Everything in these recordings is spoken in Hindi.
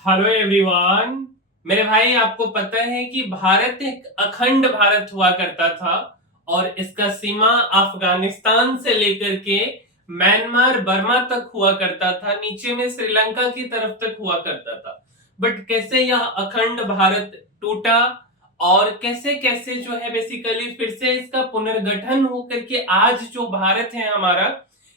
Hello everyone. मेरे भाई आपको पता है कि भारत एक अखंड भारत हुआ करता था और इसका सीमा अफगानिस्तान से लेकर के म्यांमार बर्मा तक हुआ करता था, नीचे में श्रीलंका की तरफ तक हुआ करता था। बट कैसे यह अखंड भारत टूटा और कैसे कैसे जो है बेसिकली फिर से इसका पुनर्गठन होकर के आज जो भारत है हमारा,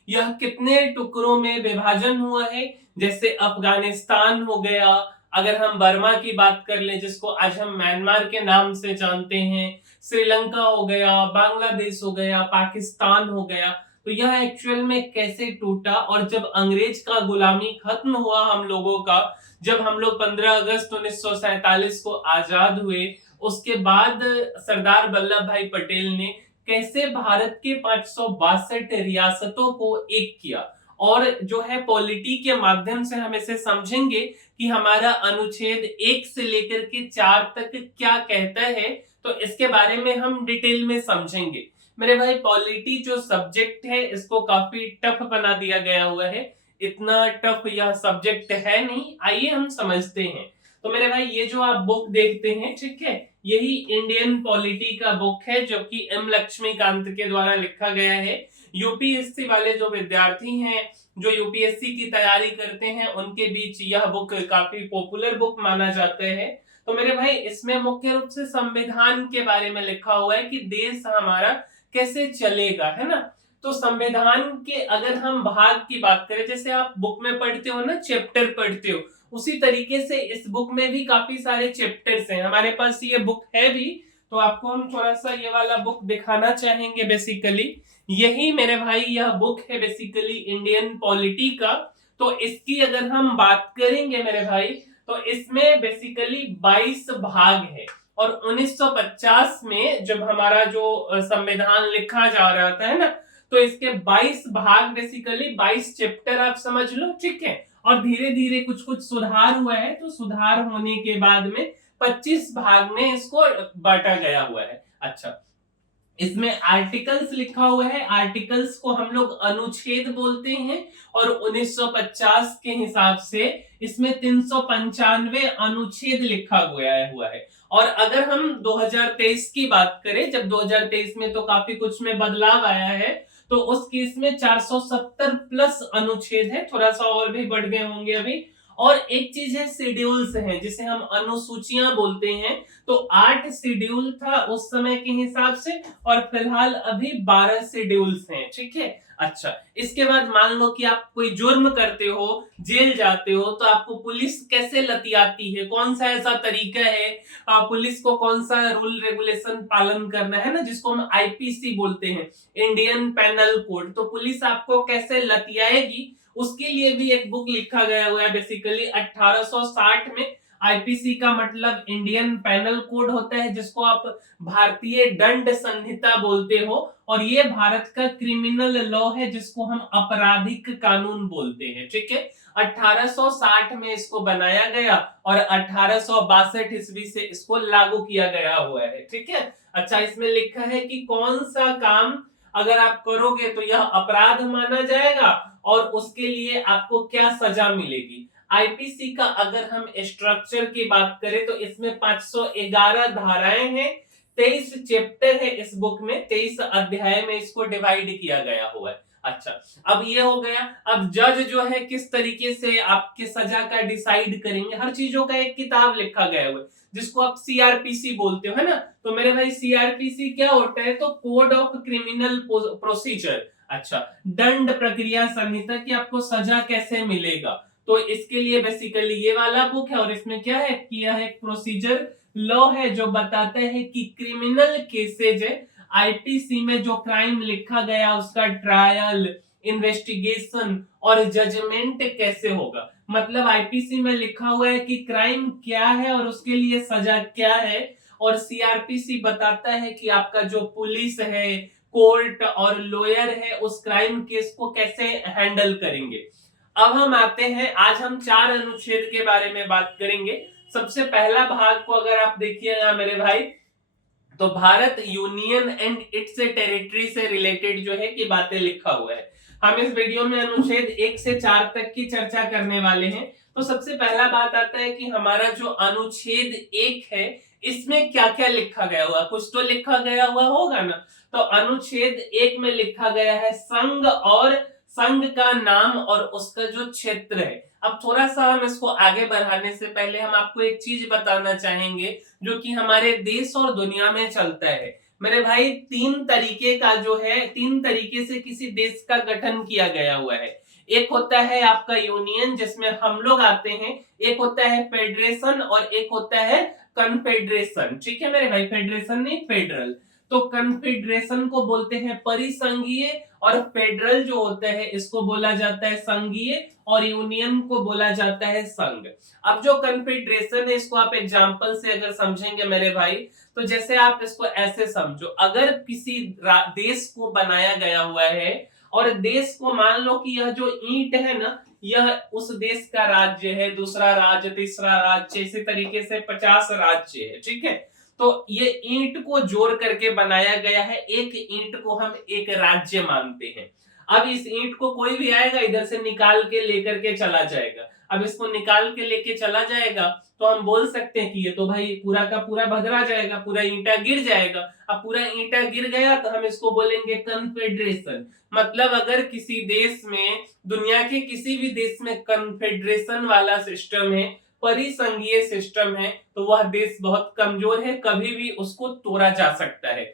यह कितने टुकड़ों में विभाजन हुआ है। जैसे अफगानिस्तान हो गया, अगर हम बर्मा की बात कर लें जिसको आज हम म्यांमार के नाम से जानते हैं, श्रीलंका हो गया, बांग्लादेश हो गया, पाकिस्तान हो गया। तो यह एक्चुअल में कैसे टूटा और जब अंग्रेज का गुलामी खत्म हुआ हम लोगों का, जब हम लोग 15 अगस्त 1947 को आजाद हुए, उसके बाद सरदार वल्लभ भाई पटेल ने कैसे भारत के 562 रियासतों को एक किया। और जो है पॉलिटी के माध्यम से हम इसे समझेंगे कि हमारा अनुच्छेद 1 से लेकर के 4 तक क्या कहता है, तो इसके बारे में हम डिटेल में समझेंगे। मेरे भाई पॉलिटी जो सब्जेक्ट है इसको काफी टफ बना दिया गया हुआ है, इतना टफ यह सब्जेक्ट है नहीं, आइए हम समझते हैं। तो मेरे भाई ये जो आप बुक देखते हैं, ठीक है, यही इंडियन पॉलिटी का बुक है जो कि एम लक्ष्मीकांत के द्वारा लिखा गया है। यूपीएससी वाले जो विद्यार्थी हैं, जो यूपीएससी की तैयारी करते हैं, उनके बीच यह बुक काफी पॉपुलर बुक माना जाता है। तो मेरे भाई इसमें मुख्य रूप से संविधान के बारे में लिखा हुआ है कि देश हमारा कैसे चलेगा, है ना। तो संविधान के अगर हम भाग की बात करें, जैसे आप बुक में पढ़ते हो ना, चैप्टर पढ़ते हो, उसी तरीके से इस बुक में भी काफी सारे चैप्टर्स हैं। हमारे पास ये बुक है भी, तो आपको हम थोड़ा सा ये वाला बुक दिखाना चाहेंगे। बेसिकली यही मेरे भाई यह बुक है बेसिकली इंडियन पॉलिटी का। तो इसकी अगर हम बात करेंगे मेरे भाई, तो इसमें बेसिकली 22 भाग है। और 1950 में जब हमारा जो संविधान लिखा जा रहा था, है ना, तो इसके 22 भाग बेसिकली 22 चैप्टर आप समझ लो, ठीक है। और धीरे धीरे कुछ कुछ सुधार हुआ है, तो सुधार होने के बाद में 25 भाग में इसको बांटा गया हुआ है। अच्छा, इसमें आर्टिकल्स लिखा हुआ है, आर्टिकल्स को हम लोग अनुच्छेद बोलते हैं। और 1950 के हिसाब से इसमें 395 अनुच्छेद लिखा गया हुआ है। और अगर हम 2023 की बात करें, जब 2023 में तो काफी कुछ में बदलाव आया है, तो उस केस में 470 प्लस अनुच्छेद है, थोड़ा सा और भी बढ़ गए होंगे अभी। और एक चीज है शेड्यूल्स हैं, जिसे हम अनुसूचियां बोलते हैं। तो 8 शेड्यूल था उस समय के हिसाब से, और फिलहाल अभी 12 शेड्यूल्स हैं, ठीक है। अच्छा, इसके बाद मान लो कि आप कोई जुर्म करते हो, जेल जाते हो, तो आपको पुलिस कैसे लतियाती है, कौन सा ऐसा तरीका है, पुलिस को कौन सा रूल रेगुलेशन पालन करना है ना, जिसको हम आईपीसी बोलते हैं, इंडियन पेनल कोड। तो पुलिस आपको कैसे लतियाएगी, उसके लिए भी एक बुक लिखा गया हुआ है बेसिकली 1860 में। आईपीसी का मतलब इंडियन पेनल कोड होता है, जिसको आप भारतीय दंड संहिता बोलते हो। और ये भारत का क्रिमिनल लॉ है, जिसको हम आपराधिक कानून बोलते हैं, ठीक है। 1860 में इसको बनाया गया और 1862 ईस्वी से इसको लागू किया गया हुआ है, ठीक है। अच्छा, इसमें लिखा है कि कौन सा काम अगर आप करोगे तो यह अपराध माना जाएगा और उसके लिए आपको क्या सजा मिलेगी। आईपीसी का अगर हम स्ट्रक्चर की बात करें, तो इसमें 511 धाराएं हैं, 23 चैप्टर है इस बुक में, 23 अध्याय में इसको डिवाइड किया गया हुआ है। अच्छा, अब ये हो गया। अब जज जो है किस तरीके से आपके सजा का डिसाइड करेंगे, हर चीजों का एक किताब लिखा गया हुआ है, जिसको आप सीआरपीसी बोलते हो, है ना। तो मेरे भाई सीआरपीसी क्या होता है, तो कोड ऑफ क्रिमिनल प्रोसीजर। अच्छा, दंड प्रक्रिया संहिता की आपको सजा कैसे मिलेगा, तो इसके लिए बेसिकली ये वाला बुक है। और इसमें क्या है कि यह एक प्रोसीजर लॉ है जो बताता है कि क्रिमिनल केसेज है, आईपीसी में जो क्राइम लिखा गया उसका ट्रायल, इन्वेस्टिगेशन और जजमेंट कैसे होगा। मतलब आईपीसी में लिखा हुआ है कि क्राइम क्या है और उसके लिए सजा क्या है, और सीआरपीसी बताता है कि आपका जो पुलिस है, कोर्ट और लॉयर है, उस क्राइम केस को कैसे हैंडल करेंगे। अब हम आते हैं, आज हम 4 अनुच्छेद के बारे में बात करेंगे। सबसे पहला भाग को अगर आप देखिएगा मेरे भाई, तो Bharat union and it's territory से रिलेटेड जो है कि बातें लिखा हुआ है। हम इस वीडियो में अनुच्छेद 1 से 4 तक की चर्चा करने वाले हैं। तो सबसे पहला बात आता है कि हमारा जो अनुच्छेद 1 है इसमें क्या क्या लिखा गया हुआ, कुछ तो लिखा गया हुआ होगा ना। तो अनुच्छेद 1 में लिखा गया है संघ और संघ का नाम और उसका जो क्षेत्र है। अब थोड़ा सा हम इसको आगे बढ़ाने से पहले हम आपको एक चीज बताना चाहेंगे जो कि हमारे देश और दुनिया में चलता है। मेरे भाई तीन तरीके का जो है, तीन तरीके से किसी देश का गठन किया गया हुआ है। एक होता है आपका यूनियन जिसमें हम लोग आते हैं, एक होता है फेडरेशन और एक होता है कन्फेडरेशन। ठीक है मेरे भाई, फेडरेशन नहीं फेडरल। तो कन्फेडरेशन को बोलते हैं परिसंघीय और फेडरल जो होता है इसको बोला जाता है संघीय और यूनियन को बोला जाता है संघ। अब जो कन्फेडरेशन है इसको आप एग्जांपल से अगर समझेंगे मेरे भाई, तो जैसे आप इसको ऐसे समझो, अगर किसी देश को बनाया गया हुआ है और देश को मान लो कि यह जो ईंट है ना यह उस देश का राज्य है, दूसरा राज्य, तीसरा राज्य, इसी तरीके से 50 राज्य है। ठीक है, तो ये ईंट को जोड़ करके बनाया गया है, एक ईंट को हम एक राज्य मानते हैं। अब इस ईंट को कोई भी आएगा इधर से निकाल के लेकर के चला जाएगा। अब इसको निकाल के लेके चला जाएगा तो हम बोल सकते हैं कि ये तो भाई पूरा का पूरा भगरा जाएगा, पूरा ईंटा गिर जाएगा। अब पूरा ईंटा गिर गया तो हम इसको बोलेंगे कन्फेडरेशन। मतलब अगर किसी देश में, दुनिया के किसी भी देश में कन्फेडरेशन वाला सिस्टम है, परिसंघीय सिस्टम है, तो वह देश बहुत कमजोर है, कभी भी उसको तोड़ा जा सकता है।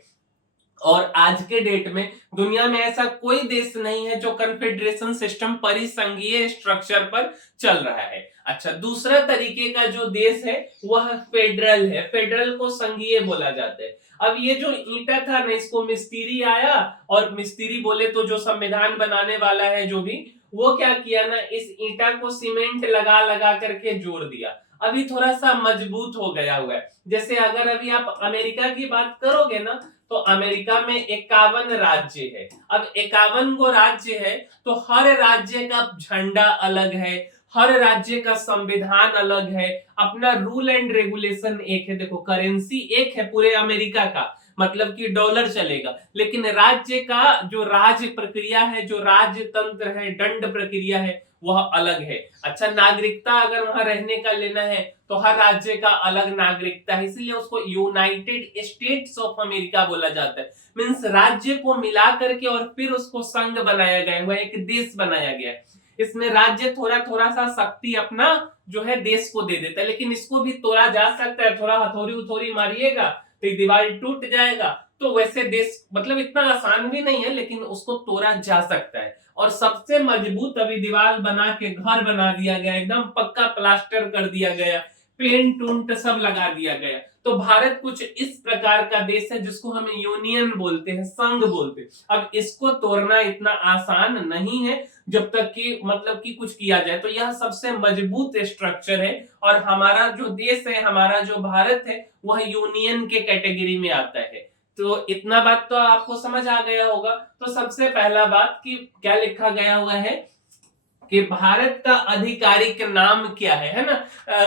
और आज के डेट में दुनिया में ऐसा कोई देश नहीं है जो कन्फेडरेशन सिस्टम परिसंघीय स्ट्रक्चर पर चल रहा है। अच्छा, दूसरा तरीके का जो देश है वह फेडरल है। फेडरल को संघीय बोला जाता है। अब ये जो ईंटा था ना इसको मिस्त्री आया और मिस्त्री बोले तो जो संविधान बनाने वाला है जो भी, वो क्या किया ना, इस ईंटा को सीमेंट लगा लगा करके जोड़ दिया। अभी थोड़ा सा मजबूत हो गया हुआ है। जैसे अगर अभी आप अमेरिका की बात करोगे ना तो अमेरिका में 51 राज्य है। अब 51 गो राज्य है तो हर राज्य का झंडा अलग है, हर राज्य का संविधान अलग है, अपना रूल एंड रेगुलेशन एक है। देखो करेंसी एक है पूरे अमेरिका का, मतलब कि डॉलर चलेगा, लेकिन राज्य का जो राज्य प्रक्रिया है, जो राज्य तंत्र है, दंड प्रक्रिया है, वह अलग है। अच्छा, नागरिकता अगर वहां रहने का लेना है तो हर राज्य का अलग नागरिकता है, इसलिए उसको यूनाइटेड स्टेट्स ऑफ अमेरिका बोला जाता है। मींस राज्य को मिला करके और फिर उसको संघ बनाया गया, वह एक देश बनाया गया। इसमें राज्य थोड़ा थोड़ा सा शक्ति अपना जो है देश को दे देता है, लेकिन इसको भी तोड़ा जा सकता है। थोड़ा हथौड़ी उथौड़ी मारिएगा तो ये दीवार टूट जाएगा। तो वैसे देश मतलब इतना आसान भी नहीं है, लेकिन उसको तोड़ा जा सकता है। और सबसे मजबूत अभी दीवार बना के घर बना दिया गया, एकदम पक्का प्लास्टर कर दिया गया, पेंट उंट सब लगा दिया गया। तो भारत कुछ इस प्रकार का देश है जिसको हम यूनियन बोलते हैं, संघ बोलते हैं। अब इसको तोड़ना इतना आसान नहीं है जब तक कि मतलब कि कुछ किया जाए। तो यह सबसे मजबूत स्ट्रक्चर है और हमारा जो देश है, हमारा जो भारत है, वह यूनियन के कैटेगरी में आता है। तो इतना बात तो आपको समझ आ गया होगा। तो सबसे पहला बात कि क्या लिखा गया हुआ है कि भारत का आधिकारिक नाम क्या है ना।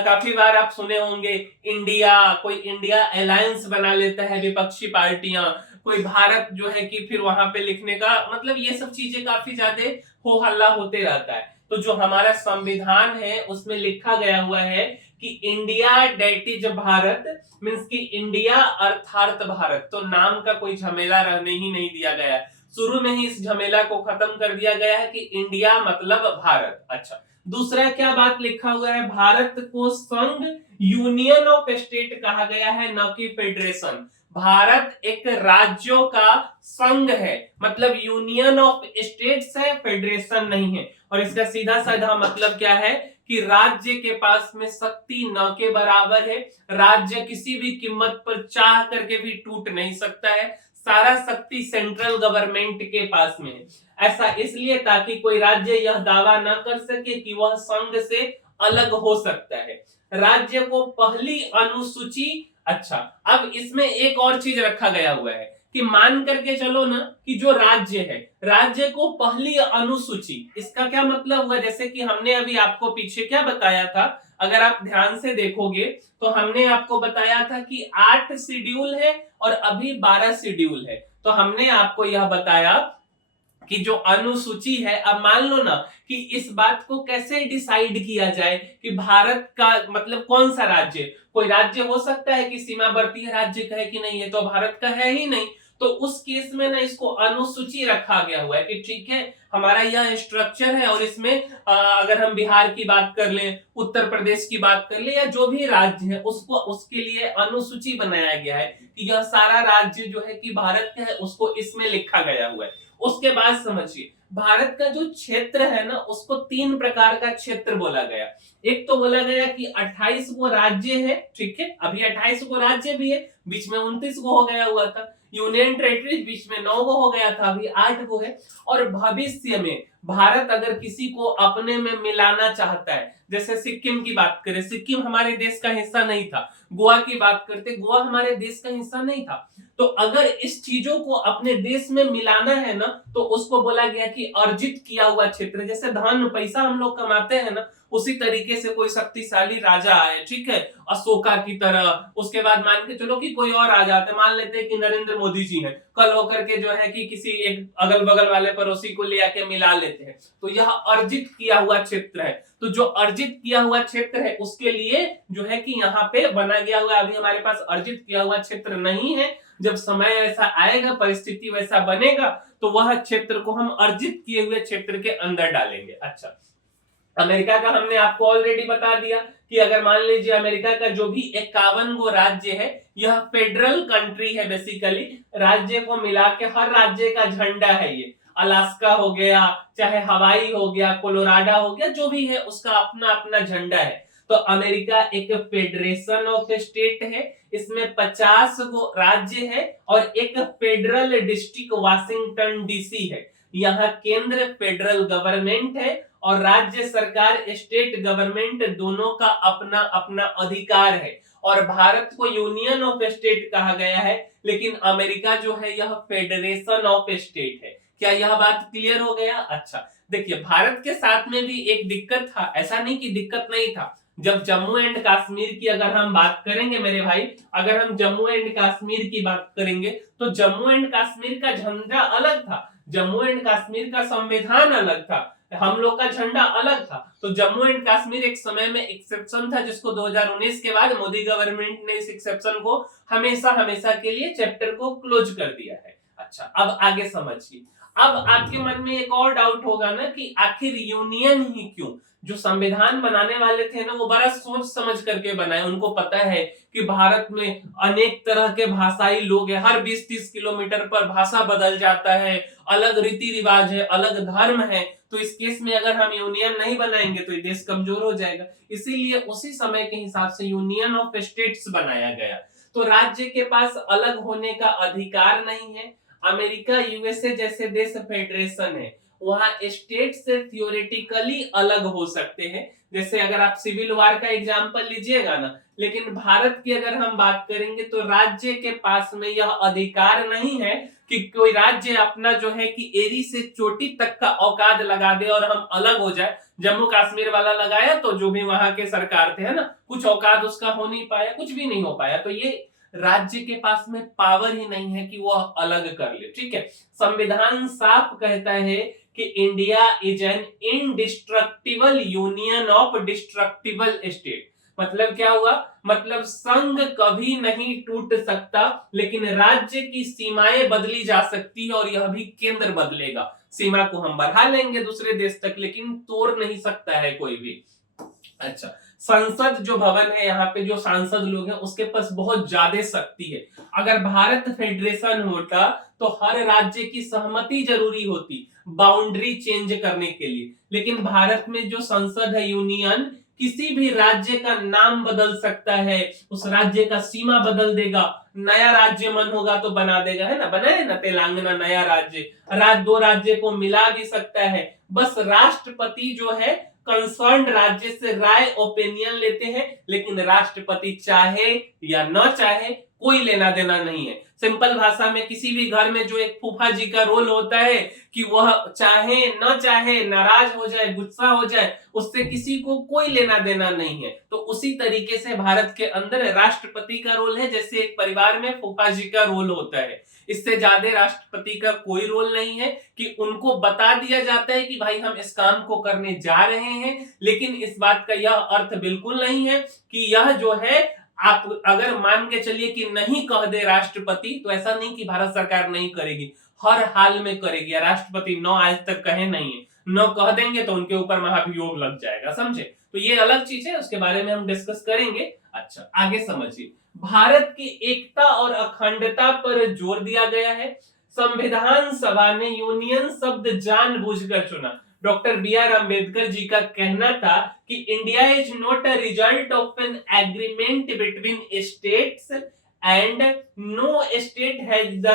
काफी बार आप सुने होंगे इंडिया, कोई इंडिया अलायंस बना लेता है विपक्षी पार्टियां, कोई भारत जो है कि फिर वहां पे लिखने का मतलब ये सब चीजें काफी ज्यादा हो हल्ला होते रहता है। तो जो हमारा संविधान है उसमें लिखा गया हुआ है कि India that is Bharat, means कि इंडिया अर्थात भारत। तो नाम का कोई झमेला रहने ही नहीं दिया गया है, शुरू में ही इस झमेला को खत्म कर दिया गया है कि इंडिया मतलब भारत। अच्छा, दूसरा क्या बात लिखा हुआ है, भारत को संघ यूनियन ऑफ स्टेट कहा गया है, न कि फेडरेशन। भारत एक राज्यों का संघ है, मतलब यूनियन ऑफ स्टेट्स है, फेडरेशन नहीं है। और इसका सीधा साधा मतलब क्या है कि राज्य के पास में शक्ति न के बराबर है। राज्य किसी भी कीमत पर चाह करके भी टूट नहीं सकता है, सारा शक्ति सेंट्रल गवर्नमेंट के पास में है। ऐसा इसलिए ताकि कोई राज्य यह दावा न कर सके कि वह संघ से अलग हो सकता है। राज्य को पहली अनुसूची, अच्छा अब इसमें एक और चीज रखा गया हुआ है कि मान करके चलो ना कि जो राज्य है, राज्य को पहली अनुसूची, इसका क्या मतलब हुआ, जैसे कि हमने अभी आपको पीछे क्या बताया था, अगर आप ध्यान से देखोगे तो हमने आपको बताया था कि 8 शेड्यूल है और अभी 12 शेड्यूल है। तो हमने आपको यह बताया कि जो अनुसूची है, अब मान लो ना कि इस बात को कैसे डिसाइड किया जाए कि भारत का मतलब कौन सा राज्य, कोई राज्य हो सकता है कि सीमावर्ती राज्य का है कि नहीं, है तो भारत का है ही नहीं। तो उस केस में ना इसको अनुसूची रखा गया हुआ है कि ठीक है हमारा यह स्ट्रक्चर है और इसमें अगर हम बिहार की बात कर लें, उत्तर प्रदेश की बात कर लें या जो भी राज्य है उसको उसके लिए अनुसूची बनाया गया है कि यह सारा राज्य जो है कि भारत का है उसको इसमें लिखा गया हुआ है। उसके बाद समझिए भारत का जो क्षेत्र है ना उसको 3 प्रकार का क्षेत्र बोला गया। एक तो बोला गया कि 28 गो राज्य है, ठीक है, अभी 28 गो राज्य भी है, बीच में 29 गो हो गया हुआ था। यूनियन टेरिटरी बीच में 9 गो हो गया था, अभी 8 गो है। और भविष्य में भारत अगर किसी को अपने में मिलाना चाहता है, जैसे सिक्किम की बात करें, सिक्किम हमारे देश का हिस्सा नहीं था। गोवा की बात करते, गोवा हमारे देश का हिस्सा नहीं था। तो अगर इस चीजों को अपने देश में मिलाना है ना तो उसको बोला गया कि अर्जित किया हुआ क्षेत्र। जैसे धन पैसा हम लोग कमाते हैं ना, उसी तरीके से कोई शक्तिशाली राजा आए, ठीक है, अशोका की तरह, उसके बाद मान के चलो कि कोई और आ जाते, मान लेते हैं कि नरेंद्र मोदी जी हैं, कल होकर के जो है कि किसी एक अगल बगल वाले पड़ोसी को ले आके मिला लेते हैं, तो यह अर्जित किया हुआ क्षेत्र है। तो जो अर्जित किया हुआ क्षेत्र है उसके लिए जो है कि यहाँ पे बना गया हुआ, अभी हमारे पास अर्जित किया हुआ क्षेत्र नहीं है। जब समय ऐसा आएगा, परिस्थिति वैसा बनेगा, तो वह क्षेत्र को हम अर्जित किए हुए क्षेत्र के अंदर डालेंगे। अच्छा, अमेरिका का हमने आपको ऑलरेडी बता दिया कि अगर मान लीजिए अमेरिका का जो भी 51 गो राज्य है, यह फेडरल कंट्री है। बेसिकली राज्य को मिला के हर राज्य का झंडा है ये। अलास्का हो गया, चाहे हवाई हो गया, कोलोराडो हो गया, जो भी है उसका अपना अपना झंडा है। तो अमेरिका एक फेडरेशन ऑफ स्टेट है, इसमें 50 गो राज्य है और एक फेडरल डिस्ट्रिक्ट वाशिंगटन डीसी है। यहाँ केंद्र फेडरल गवर्नमेंट है और राज्य सरकार स्टेट गवर्नमेंट दोनों का अपना अपना अधिकार है। और भारत को यूनियन ऑफ स्टेट कहा गया है, लेकिन अमेरिका जो है यह फेडरेशन ऑफ स्टेट है। क्या यह बात क्लियर हो गया? अच्छा, देखिए भारत के साथ में भी एक दिक्कत था, ऐसा नहीं कि दिक्कत नहीं था। जब जम्मू एंड कश्मीर की अगर हम बात करेंगे मेरे भाई, अगर हम जम्मू एंड कश्मीर की बात करेंगे तो जम्मू एंड कश्मीर का झंडा अलग था, जम्मू एंड कश्मीर का संविधान अलग था, हम लोग का झंडा अलग था। तो जम्मू एंड कश्मीर एक समय में एक्सेप्शन था, जिसको 2019 के बाद मोदी गवर्नमेंट ने इस एक्सेप्शन को हमेशा हमेशा के लिए चैप्टर को क्लोज कर दिया है। अच्छा, अब आगे समझिए। अब आपके मन में एक और डाउट होगा ना कि आखिर यूनियन ही क्यों? जो संविधान बनाने वाले थे ना वो बड़ा सोच समझ करके बनाए। उनको पता है कि भारत में अनेक तरह के भाषाई लोग हैं, हर 20-30 किलोमीटर पर भाषा बदल जाता है, अलग रीति रिवाज है, अलग धर्म है। तो इस केस में अगर हम यूनियन नहीं बनाएंगे तो ये देश कमजोर हो जाएगा। इसीलिए उसी समय के हिसाब से यूनियन ऑफ स्टेट्स बनाया गया। तो राज्य के पास अलग होने का अधिकार नहीं है। अमेरिका यूएसए जैसे देश फेडरेशन है, वहां स्टेट से थियोरेटिकली अलग हो सकते हैं। जैसे अगर आप सिविल वार का एग्जांपल लीजिएगा ना, लेकिन भारत की अगर हम बात करेंगे तो राज्य के पास में यह अधिकार नहीं है कि कोई राज्य अपना जो है कि एरी से चोटी तक का औकात लगा दे और हम अलग हो जाए। जम्मू कश्मीर वाला लगाया तो जो भी वहां के सरकार थे है ना, कुछ औकात उसका हो नहीं पाया, कुछ भी नहीं हो पाया। तो ये राज्य के पास में पावर ही नहीं है कि वो अलग कर ले। ठीक है, संविधान साफ कहता है कि India is an indestructible union of destructible state. मतलब क्या हुआ? मतलब संघ कभी नहीं टूट सकता, लेकिन राज्य की सीमाएं बदली जा सकती है और यह भी केंद्र बदलेगा। सीमा को हम बढ़ा लेंगे दूसरे देश तक, लेकिन तोड़ नहीं सकता है कोई भी। अच्छा, संसद जो भवन है, यहाँ पे जो सांसद लोग हैं उसके पास बहुत ज्यादा शक्ति है। अगर भारत फेडरेशन होता तो हर राज्य की सहमति जरूरी होती बाउंड्री चेंज करने के लिए, लेकिन भारत में जो संसद है यूनियन, किसी भी राज्य का नाम बदल सकता है, उस राज्य का सीमा बदल देगा, नया राज्य मन होगा तो बना देगा, है ना, बनाए ना तेलंगाना नया राज्य, दो राज्य को मिला भी सकता है। बस राष्ट्रपति जो है कंसर्न राज्य से राय ओपिनियन लेते हैं, लेकिन राष्ट्रपति चाहे या न चाहे कोई लेना देना नहीं है। सिंपल भाषा में किसी भी घर में जो एक फूफा जी का रोल होता है कि वह चाहे न चाहे, नाराज हो जाए, गुस्सा हो जाए, उससे किसी को कोई लेना देना नहीं है। तो उसी तरीके से भारत के अंदर राष्ट्रपति का रोल है, जैसे एक परिवार में फूफा जी का रोल होता है। इससे ज्यादा राष्ट्रपति का कोई रोल नहीं है कि उनको बता दिया जाता है कि भाई हम इस काम को करने जा रहे हैं, लेकिन इस बात का यह अर्थ बिल्कुल नहीं है कि यह जो है, आप अगर मान के चलिए कि नहीं कह दे राष्ट्रपति, तो ऐसा नहीं कि भारत सरकार नहीं करेगी, हर हाल में करेगी। राष्ट्रपति नो आज तक कहे नहीं है, नो कह देंगे तो उनके ऊपर महाभियोग लग जाएगा, समझे? तो ये अलग चीज है, उसके बारे में हम डिस्कस करेंगे। अच्छा, आगे समझिए। भारत की एकता और अखंडता पर जोर दिया गया है। संविधान सभा ने यूनियन शब्द जानबूझकर चुना। Doctor B R Ambedkar ji का कहना था कि India is not a result of an agreement between states and no state has the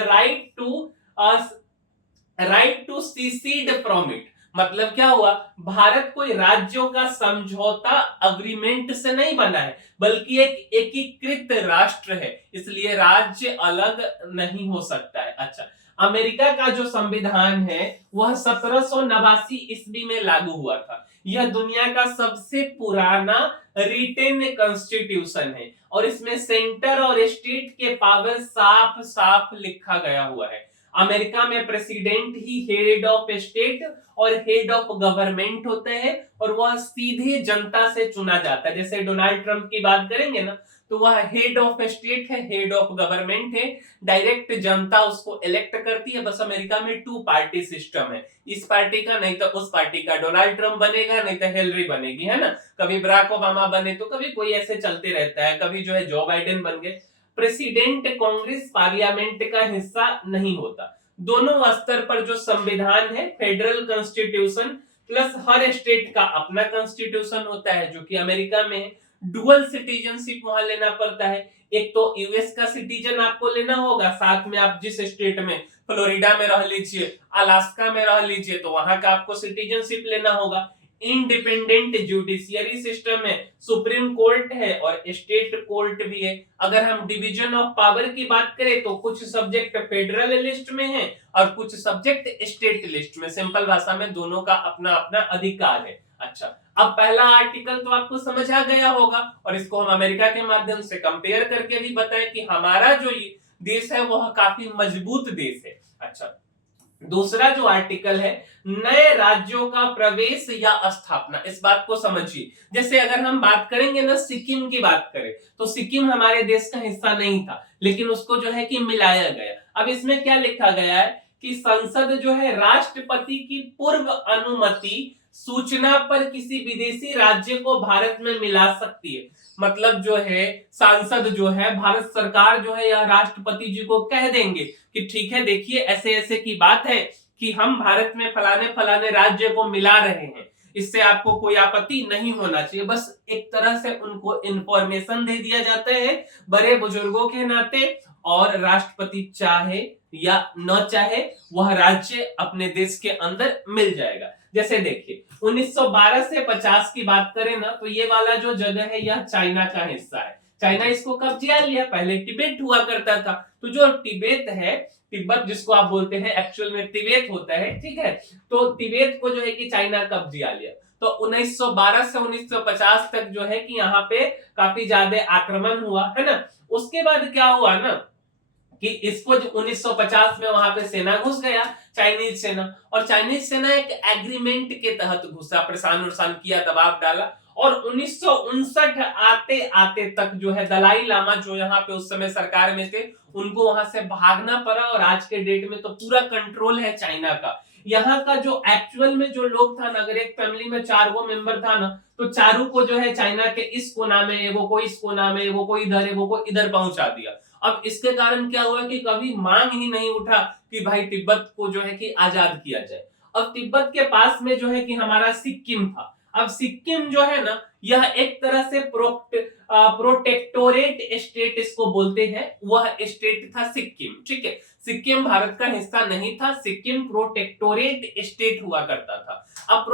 right to secede from it. मतलब क्या हुआ, भारत कोई राज्यों का समझौता अग्रीमेंट से नहीं बना है, बल्कि एक एकीकृत राष्ट्र है, इसलिए राज्य अलग नहीं हो सकता है। अच्छा, अमेरिका का जो संविधान है वह 1789 ईस्वी में लागू हुआ था। यह दुनिया का सबसे पुराना रिटेन कॉन्स्टिट्यूशन है और इसमें सेंटर और स्टेट के पावर साफ साफ लिखा गया हुआ है। अमेरिका में president he head of state और हेड ऑफ गवर्नमेंट होते हैं और वह सीधे जनता से चुना जाता है। जैसे डोनाल्ड ट्रंप की बात करेंगे ना, तो वह हेड ऑफ स्टेट है, हेड ऑफ गवर्नमेंट है, डायरेक्ट जनता उसको इलेक्ट करती है। बस अमेरिका में 2 पार्टी सिस्टम है, इस पार्टी का नहीं तो उस पार्टी का। डोनाल्ड ट्रंप बनेगा नहीं तो हिलरी बनेगी, है ना, कभी बराक ओबामा बने तो कभी कोई ऐसे चलते रहता है, कभी जो है जो बाइडेन बन गए। प्रेसिडेंट कांग्रेस पार्लियामेंट का हिस्सा नहीं होता। दोनों स्तर पर जो संविधान है, फेडरल कॉन्स्टिट्यूशन प्लस हर स्टेट का अपना कॉन्स्टिट्यूशन होता है, जो कि अमेरिका में है। डुअल सिटीजनशिप वहां लेना पड़ता है, एक तो यूएस का सिटीजन आपको लेना होगा, साथ में आप जिस स्टेट में, फ्लोरिडा में रह लीजिए, अलास्का में रह लीजिए, तो वहां का आपको सिटीजनशिप लेना होगा। इंडिपेंडेंट जुडिशियरी सिस्टम है, सुप्रीम कोर्ट है और स्टेट कोर्ट भी है। अगर हम डिवीजन ऑफ पावर की बात करें तो कुछ सब्जेक्ट फेडरल लिस्ट में है और कुछ सब्जेक्ट स्टेट लिस्ट में। सिंपल भाषा में दोनों का अपना अपना अधिकार है। अच्छा, अब पहला आर्टिकल तो आपको समझ आ गया होगा और इसको हम अमेरिका के माध्यम से कंपेयर करके भी बताएं कि हमारा जो देश है वह काफी मजबूत देश है। अच्छा, दूसरा जो आर्टिकल है, नए राज्यों का प्रवेश या स्थापना, इस बात को समझिए। जैसे अगर हम बात करेंगे ना, सिक्किम की बात करें तो सिक्किम हमारे देश का हिस्सा नहीं था, लेकिन उसको जो है कि मिलाया गया। अब इसमें क्या लिखा गया है कि संसद जो है राष्ट्रपति की पूर्व अनुमति सूचना पर किसी विदेशी राज्य को भारत में मिला सकती है। मतलब जो है सांसद जो है, भारत सरकार जो है या राष्ट्रपति जी को कह देंगे कि ठीक है, देखिए ऐसे ऐसे की बात है कि हम भारत में फलाने फलाने राज्य को मिला रहे हैं, इससे आपको कोई आपत्ति नहीं होना चाहिए। बस एक तरह से उनको इंफॉर्मेशन दे दिया जाता है बड़े बुजुर्गों के नाते, और राष्ट्रपति चाहे या न चाहे वह राज्य अपने देश के अंदर मिल जाएगा। जैसे देखिए 1912 से 50 की बात करें ना, तो ये वाला जो जगह है यह चाइना का हिस्सा है। चाइना इसको कब्जा लिया, पहले तिब्बत हुआ करता था। तो जो तिब्बत है, तिब्बत जिसको आप बोलते हैं, एक्चुअल में तिब्बत होता है, ठीक है। तो तिब्बत को जो है कि चाइना कब्जा लिया। तो 1912 से 1950 तक जो है कि यहाँ पे काफी ज्यादा आक्रमण हुआ, है ना। उसके बाद क्या हुआ ना कि इसको 1950 में वहां पे सेना घुस गया, चाइनीज सेना, और चाइनीज सेना एक एग्रीमेंट के तहत घुसा, परेशान उरेशान किया, दबाव डाला, और 1959 आते आते तक जो है दलाई लामा जो यहाँ पे उस समय सरकार में थे, उनको वहां से भागना पड़ा, और आज के डेट में तो पूरा कंट्रोल है चाइना का। यहाँ का जो एक्चुअल में जो लोग था ना, अगर एक फैमिली में 4 गो मेंबर था ना, तो चारों को जो है चाइना के इस कोना में, एगो को इस कोना में, एगो को इधर, एगो को इधर पहुंचा दिया। अब इसके कारण क्या हुआ कि कभी मांग ही नहीं उठा कि भाई तिब्बत को जो है कि आजाद किया जाए। अब तिब्बत के पास में जो है कि हमारा सिक्किम था। अब सिक्किम जो है ना, यह एक तरह से प्रोटेक्टोरेट स्टेट इसको बोलते हैं, वह स्टेट था सिक्किम। ठीक है, सिक्किम भारत का हिस्सा नहीं था, सिक्किम प्रोटेक्टोरेट स्टेट हुआ करता था। अब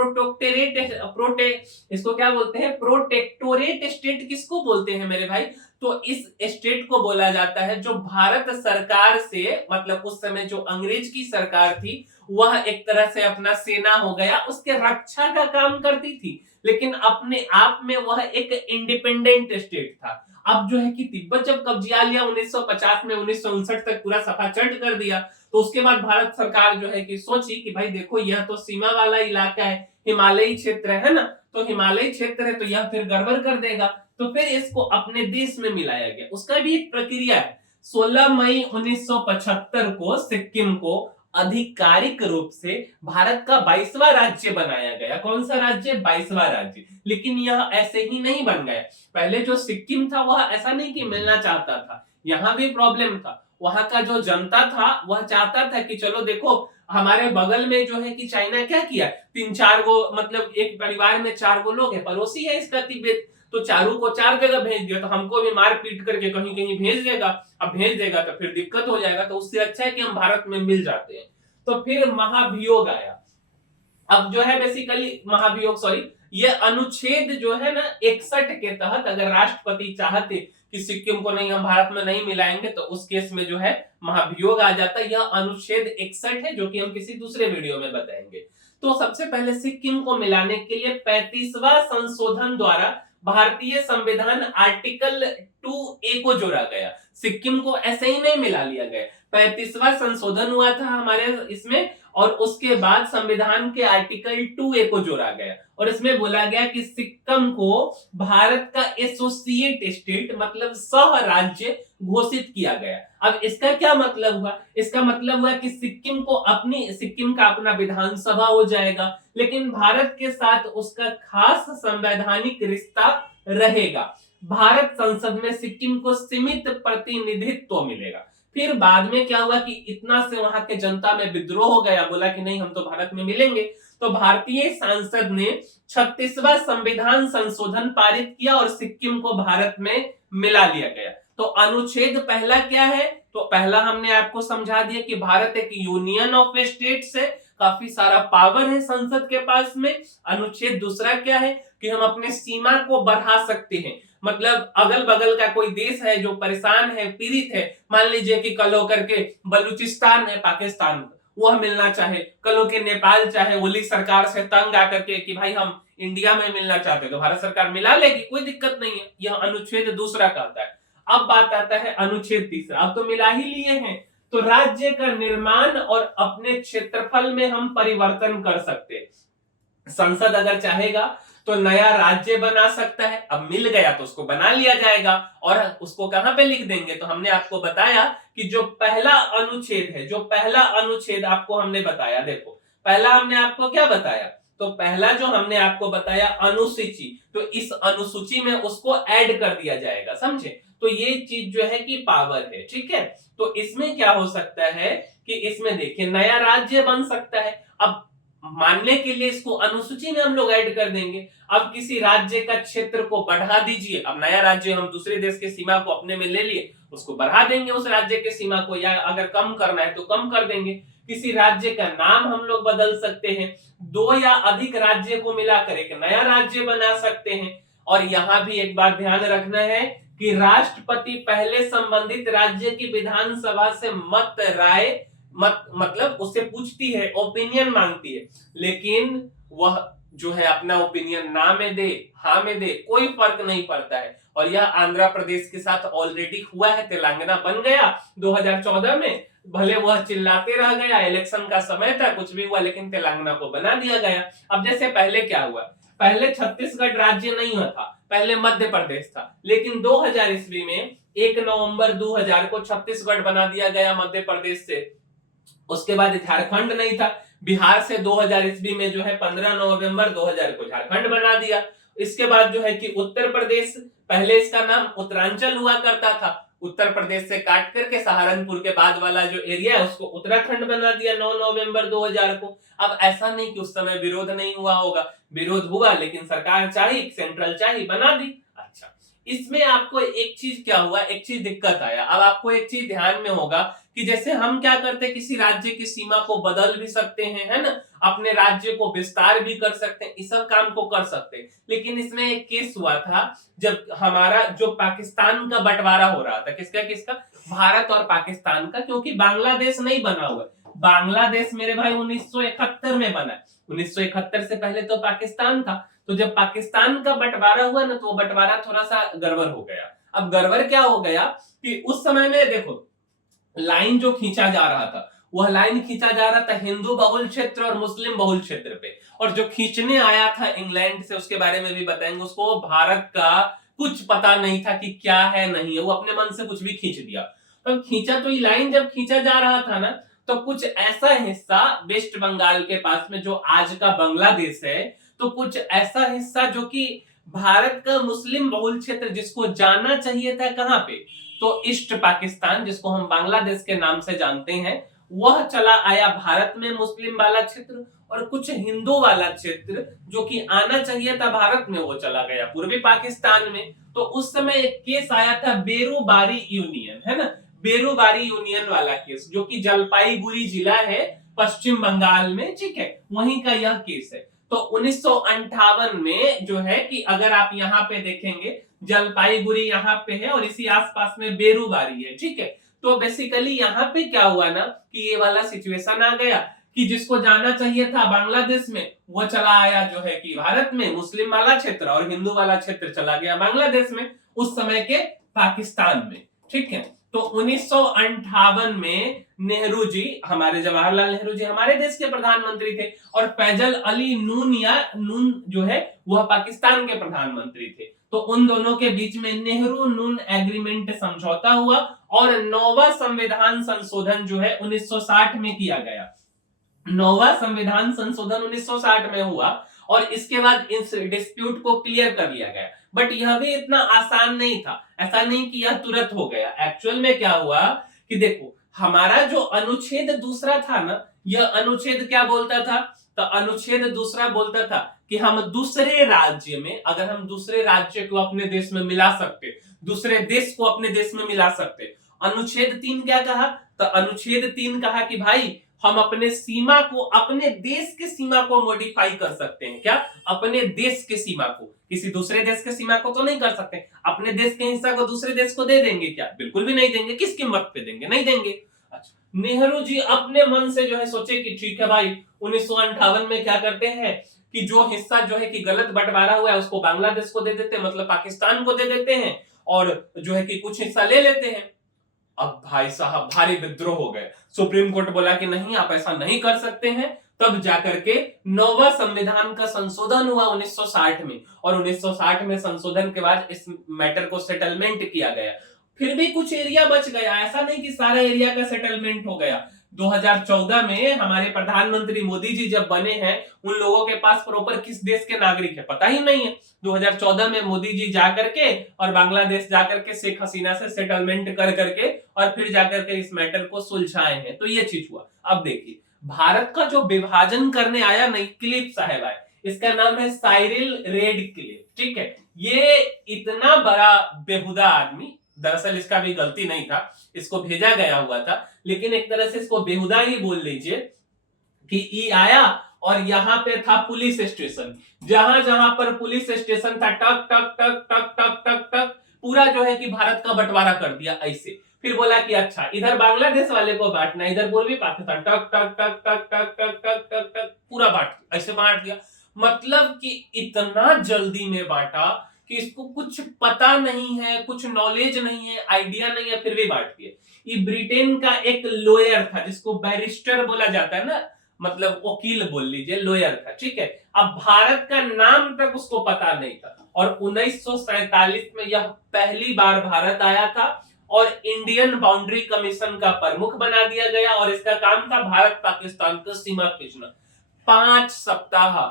इसको क्या बोलते हैं, प्रोटेक्टोरेट स्टेट किसको बोलते हैं मेरे भाई, तो इस स्टेट को बोला जाता है जो भारत सरकार से, मतलब उस समय जो अंग्रेज की सरकार थी वह एक तरह से अपना सेना हो गया उसके रक्षा का काम करती थी, लेकिन अपने आप में वह एक इंडिपेंडेंट स्टेट था। अब जो है कि तिब्बत जब कब्जा लिया 1950 में, 1959 तक पूरा सफाचट कर दिया, तो उसके बाद भारत सरकार जो है कि सोची कि भाई देखो यह तो सीमा वाला इलाका है, हिमालयी क्षेत्र है ना, तो हिमालयी क्षेत्र है तो यह फिर गड़बड़ कर देगा, तो फिर इसको अपने देश में मिलाया गया। उसका भी एक प्रक्रिया है। 16 मई 1975 को सिक्किम को आधिकारिक रूप से भारत का 22वां राज्य बनाया गया। कौन सा राज्य, 22वां राज्य। लेकिन यह ऐसे ही नहीं बन गया, पहले जो सिक्किम था वह ऐसा नहीं कि मिलना चाहता था, यहां भी प्रॉब्लम था। वहां का जो जनता था वह चाहता था कि चलो देखो हमारे बगल में जो है कि चाइना क्या किया, 3-4 गो, मतलब एक परिवार में 4 गो लोग हैं, पड़ोसी है इसका तिब्बत, तो चारों को 4 जगह भेज दिया, तो हमको भी मार पीट करके कहीं कहीं भेज देगा। अब भेज देगा तो फिर दिक्कत हो जाएगा, तो उससे अच्छा है कि हम भारत में मिल जाते हैं। तो फिर महाभियोग आया। अब जो है बेसिकली महाभियोग, सॉरी, ये अनुच्छेद जो है ना 61 के तहत अगर राष्ट्रपति चाहते कि सिक्किम को नहीं हम भारत में नहीं मिलाएंगे, तो उस केस में जो है महाभियोग आ जाता है। यह अनुच्छेद 61 है जो कि हम किसी दूसरे वीडियो में बताएंगे। तो सबसे पहले सिक्किम को मिलाने के लिए 35वां संशोधन द्वारा भारतीय संविधान आर्टिकल 2A को जोड़ा गया। सिक्किम को ऐसे ही नहीं मिला लिया गया, 35वां संशोधन हुआ था हमारे इसमें, और उसके बाद संविधान के आर्टिकल 2A को जोड़ा गया, और इसमें बोला गया कि सिक्किम को भारत का एसोसिएट स्टेट, मतलब सह राज्य घोषित किया गया। अब इसका क्या मतलब हुआ, इसका मतलब हुआ कि सिक्किम का अपना विधानसभा हो जाएगा, लेकिन भारत के साथ उसका खास संवैधानिक रिश्ता रहेगा। भारत संसद में सिक्किम को सीमित प्रतिनिधित्व मिलेगा। फिर बाद में क्या हुआ कि इतना से वहां के जनता में विद्रोह हो गया, बोला कि नहीं हम तो भारत में मिलेंगे, तो भारतीय संसद ने 36वां संविधान संशोधन पारित किया और सिक्किम को भारत में मिला लिया गया। तो अनुच्छेद पहला क्या है, तो पहला हमने आपको समझा दिया कि भारत एक यूनियन ऑफ स्टेट्स है, काफी सारा पावर है संसद के पास में। अनुच्छेद दूसरा क्या है कि हम अपने सीमा को बढ़ा सकते हैं, मतलब अगल बगल का कोई देश है जो परेशान है, पीड़ित है, मान लीजिए कि कल होकर के बलूचिस्तान है पाकिस्तान, वह मिलना चाहे, कल होकर नेपाल चाहे ओली सरकार से तंग आकर के कि भाई हम इंडिया में मिलना चाहते हैं, तो भारत सरकार मिला लेगी, कोई दिक्कत नहीं है। यह अनुच्छेद दूसरा कहता है। अब बात आता है अनुच्छेद तीसरा। अब तो मिला ही लिए हैं, तो राज्य का निर्माण और अपने क्षेत्रफल में हम परिवर्तन कर सकते हैं। संसद अगर चाहेगा तो नया राज्य बना सकता है, अब मिल गया तो उसको बना लिया जाएगा, और उसको कहां पे लिख देंगे, तो हमने आपको बताया कि जो पहला अनुच्छेद है, जो पहला अनुच्छेद आपको हमने बताया, देखो पहला हमने आपको क्या बताया, तो पहला जो हमने आपको बताया अनुसूची, तो इस अनुसूची में उसको ऐड कर दिया जाएगा, समझे। तो ये चीज जो है कि पावर है, ठीक है। तो इसमें क्या हो सकता है कि इसमें देखिए नया राज्य बन सकता है। अब मानने के लिए इसको अनुसूची में हम लोग ऐड कर देंगे। अब किसी राज्य का क्षेत्र को बढ़ा दीजिए, अब नया राज्य हम दूसरे देश के सीमा को अपने में ले लिए, उसको बढ़ा देंगे उस राज्य के सीमा को, या अगर कम करना है तो कम कर देंगे। किसी राज्य का नाम हम लोग बदल सकते हैं, 2 या अधिक राज्य को मिलाकर एक नया राज्य बना सकते हैं। और यहाँ भी एक बात ध्यान रखना है कि राष्ट्रपति पहले संबंधित राज्य की विधानसभा से मतलब उससे पूछती है, ओपिनियन मांगती है, लेकिन वह जो है अपना ओपिनियन ना में दे हाँ में दे, कोई फर्क नहीं पड़ता है। और यह आंध्र प्रदेश के साथ ऑलरेडी हुआ है, तेलंगाना बन गया 2014 में, भले वह चिल्लाते रह गया, इलेक्शन का समय था, कुछ भी हुआ, लेकिन तेलंगाना को बना दिया गया। अब जैसे पहले क्या हुआ, पहले छत्तीसगढ़ राज्य नहीं हुआ था, पहले मध्य प्रदेश था, लेकिन 2000 ईस्वी में 1 नवंबर 2000 को छत्तीसगढ़ बना दिया गया मध्य प्रदेश से। उसके बाद झारखंड नहीं था, बिहार से 2000 ईस्वी में जो है 15 नवंबर 2000 को झारखंड बना दिया। इसके बाद जो है कि उत्तर प्रदेश, पहले इसका नाम उत्तरांचल हुआ करता था, उत्तर प्रदेश से काट करके सहारनपुर के बाद वाला जो एरिया है उसको उत्तराखंड बना दिया 9 नवंबर 2000 को। अब ऐसा नहीं कि उस समय विरोध नहीं हुआ होगा, विरोध हुआ, लेकिन सरकार चाहिए, सेंट्रल चाहिए, बना दी। अच्छा, इसमें आपको एक चीज क्या हुआ, एक चीज दिक्कत आया। अब आपको एक चीज ध्यान में होगा कि जैसे हम क्या करते हैं, किसी राज्य की सीमा को बदल भी सकते हैं, है ना, अपने राज्य को विस्तार भी कर सकते हैं, इस सब काम को कर सकते हैं। लेकिन इसमें एक केस हुआ था जब हमारा जो पाकिस्तान का बंटवारा हो रहा था, किसका किसका, भारत और पाकिस्तान का, क्योंकि बांग्लादेश नहीं बना हुआ। बांग्लादेश मेरे भाई 1971 में बना। 1971 से पहले तो पाकिस्तान था। तो जब पाकिस्तान का बंटवारा हुआ ना, तो वो बंटवारा थोड़ा सा गड़बड़ हो गया। अब गड़बड़ क्या हो गया कि उस समय में देखो, लाइन जो खींचा जा रहा था, वह लाइन खींचा जा रहा था हिंदू बहुल क्षेत्र और मुस्लिम बहुल क्षेत्र पे। और जो खींचने आया था इंग्लैंड से, उसके बारे में भी बताएंगे, उसको भारत का कुछ पता नहीं था कि क्या है नहीं है, वो अपने मन से कुछ भी खींच दिया। तो खींचा, तो ये लाइन जब खींचा जा रहा था ना, तो कुछ ऐसा हिस्सा वेस्ट बंगाल के पास में जो आज का बांग्लादेश है, तो कुछ ऐसा हिस्सा जो कि भारत का मुस्लिम बहुल क्षेत्र, जिसको जाना चाहिए था कहां पे, तो ईस्ट पाकिस्तान, जिसको हम बांग्लादेश के नाम से जानते हैं, वह चला आया भारत में मुस्लिम वाला क्षेत्र, और कुछ हिंदू वाला क्षेत्र जो कि आना चाहिए था भारत में, वो चला गया पूर्वी पाकिस्तान में। तो उस समय एक केस आया था बेरूबारी यूनियन, है ना, बेरूबारी यूनियन वाला केस, जो कि जलपाईगुड़ी जिला है पश्चिम बंगाल में, ठीक है, वहीं का यह केस है। तो 1958 में जो है कि अगर आप यहाँ पे देखेंगे, जलपाईगुड़ी यहाँ पे है और इसी आसपास में बेरूबारी है, ठीक है। तो बेसिकली यहाँ पे क्या हुआ ना कि ये वाला सिचुएशन आ गया कि जिसको जाना चाहिए था बांग्लादेश में, वो चला आया जो है कि भारत में मुस्लिम वाला क्षेत्र, और हिंदू वाला क्षेत्र चला गया बांग्लादेश में, उस समय के पाकिस्तान में, ठीक है। तो 1958 में नेहरू जी, हमारे जवाहरलाल नेहरू जी हमारे देश के प्रधानमंत्री थे, और फैजल अली नून या नून जो है वह पाकिस्तान के प्रधानमंत्री थे। तो उन दोनों के बीच में नेहरू नून एग्रीमेंट समझौता हुआ, और नौवां संविधान संशोधन जो है 1960 में किया गया। नौवां संविधान संशोधन 1960 में हुआ, और इसके बाद इस डिस्प्यूट को क्लियर कर लिया गया। बट यह भी इतना आसान नहीं था, ऐसा नहीं कि यह तुरंत हो गया। एक्चुअल में क्या हुआ कि देखो, हमारा जो अनुच्छेद दूसरा था ना, यह अनुच्छेद क्या बोलता था, तो अनुच्छेद दूसरा बोलता था कि हम दूसरे राज्य में, अगर हम दूसरे राज्य को अपने देश में मिला सकते, दूसरे देश को अपने देश में मिला सकते। अनुच्छेद 3 क्या कहा, तो अनुच्छेद 3 कहा कि भाई हम अपने सीमा को, अपने देश के सीमा को मॉडिफाई कर सकते हैं। क्या, अपने देश के सीमा को, किसी दूसरे देश के सीमा को तो नहीं कर सकते। अपने देश के हिस्सा को दूसरे देश को दे देंगे क्या, बिल्कुल भी नहीं देंगे। किस कीमत पे देंगे, नहीं देंगे। अच्छा, नेहरू जी अपने मन से जो है सोचे कि ठीक है भाई, 1958 में क्या करते हैं कि जो हिस्सा जो है कि गलत बंटवारा हुआ है, उसको बांग्लादेश को दे देते हैं, मतलब पाकिस्तान को दे देते हैं, और जो है कि कुछ हिस्सा ले लेते हैं। अब भाई साहब भारी विद्रोह हो गए। सुप्रीम कोर्ट बोला कि नहीं, आप ऐसा नहीं कर सकते हैं। तब जाकर के नौवां संविधान का संशोधन हुआ 1960 में, और 1960 में संशोधन के बाद इस मैटर को सेटलमेंट किया गया। फिर भी कुछ एरिया बच गया, ऐसा नहीं कि सारा एरिया का सेटलमेंट हो गया। 2014 में हमारे प्रधानमंत्री मोदी जी जब बने हैं, उन लोगों के पास प्रॉपर किस देश के नागरिक है पता ही नहीं है। 2014 में मोदी जी जाकर के और बांग्लादेश जाकर के शेख हसीना से सेटलमेंट कर करके और फिर जाकर के इस मैटर को सुलझाए हैं। तो ये चीज हुआ। अब देखिए, भारत का जो विभाजन करने आया नई क्लिफ साहब आए, इसका नाम है साइरिल रेडक्लिफ, ठीक है। ये इतना बड़ा बेहुदा आदमी, दरअसल इसका भी गलती नहीं था, इसको भेजा गया हुआ था, लेकिन एक तरह से इसको बेहुदा ही बोल लीजिए कि ई आया और यहाँ पे था पुलिस स्टेशन। जहां जहां पर पुलिस स्टेशन था, टक टक टक टक टक टक टक पूरा जो है कि भारत का बंटवारा कर दिया ऐसे। फिर बोला कि अच्छा, इधर बांग्लादेश वाले को बांटना, इधर पूर्वी पाकिस्तान, टक टक टक टक टक टक टक टक टक पूरा बांट, ऐसे बांट दिया। मतलब कि इतना जल्दी में बांटा कि इसको कुछ पता नहीं है, कुछ नॉलेज नहीं है, आइडिया नहीं है, फिर भी बांट दिए। ये ब्रिटेन का एक लॉयर था, जिसको बैरिस्टर बोला जाता है ना, मतलब वकील बोल लीजिए, लॉयर था, ठीक है। अब भारत का नाम तक उसको पता नहीं था, और 1947 में यह पहली बार भारत आया था, और इंडियन बाउंड्री कमीशन का प्रमुख बना दिया गया, और इसका काम था भारत पाकिस्तान का सीमा खींचना। 5 सप्ताह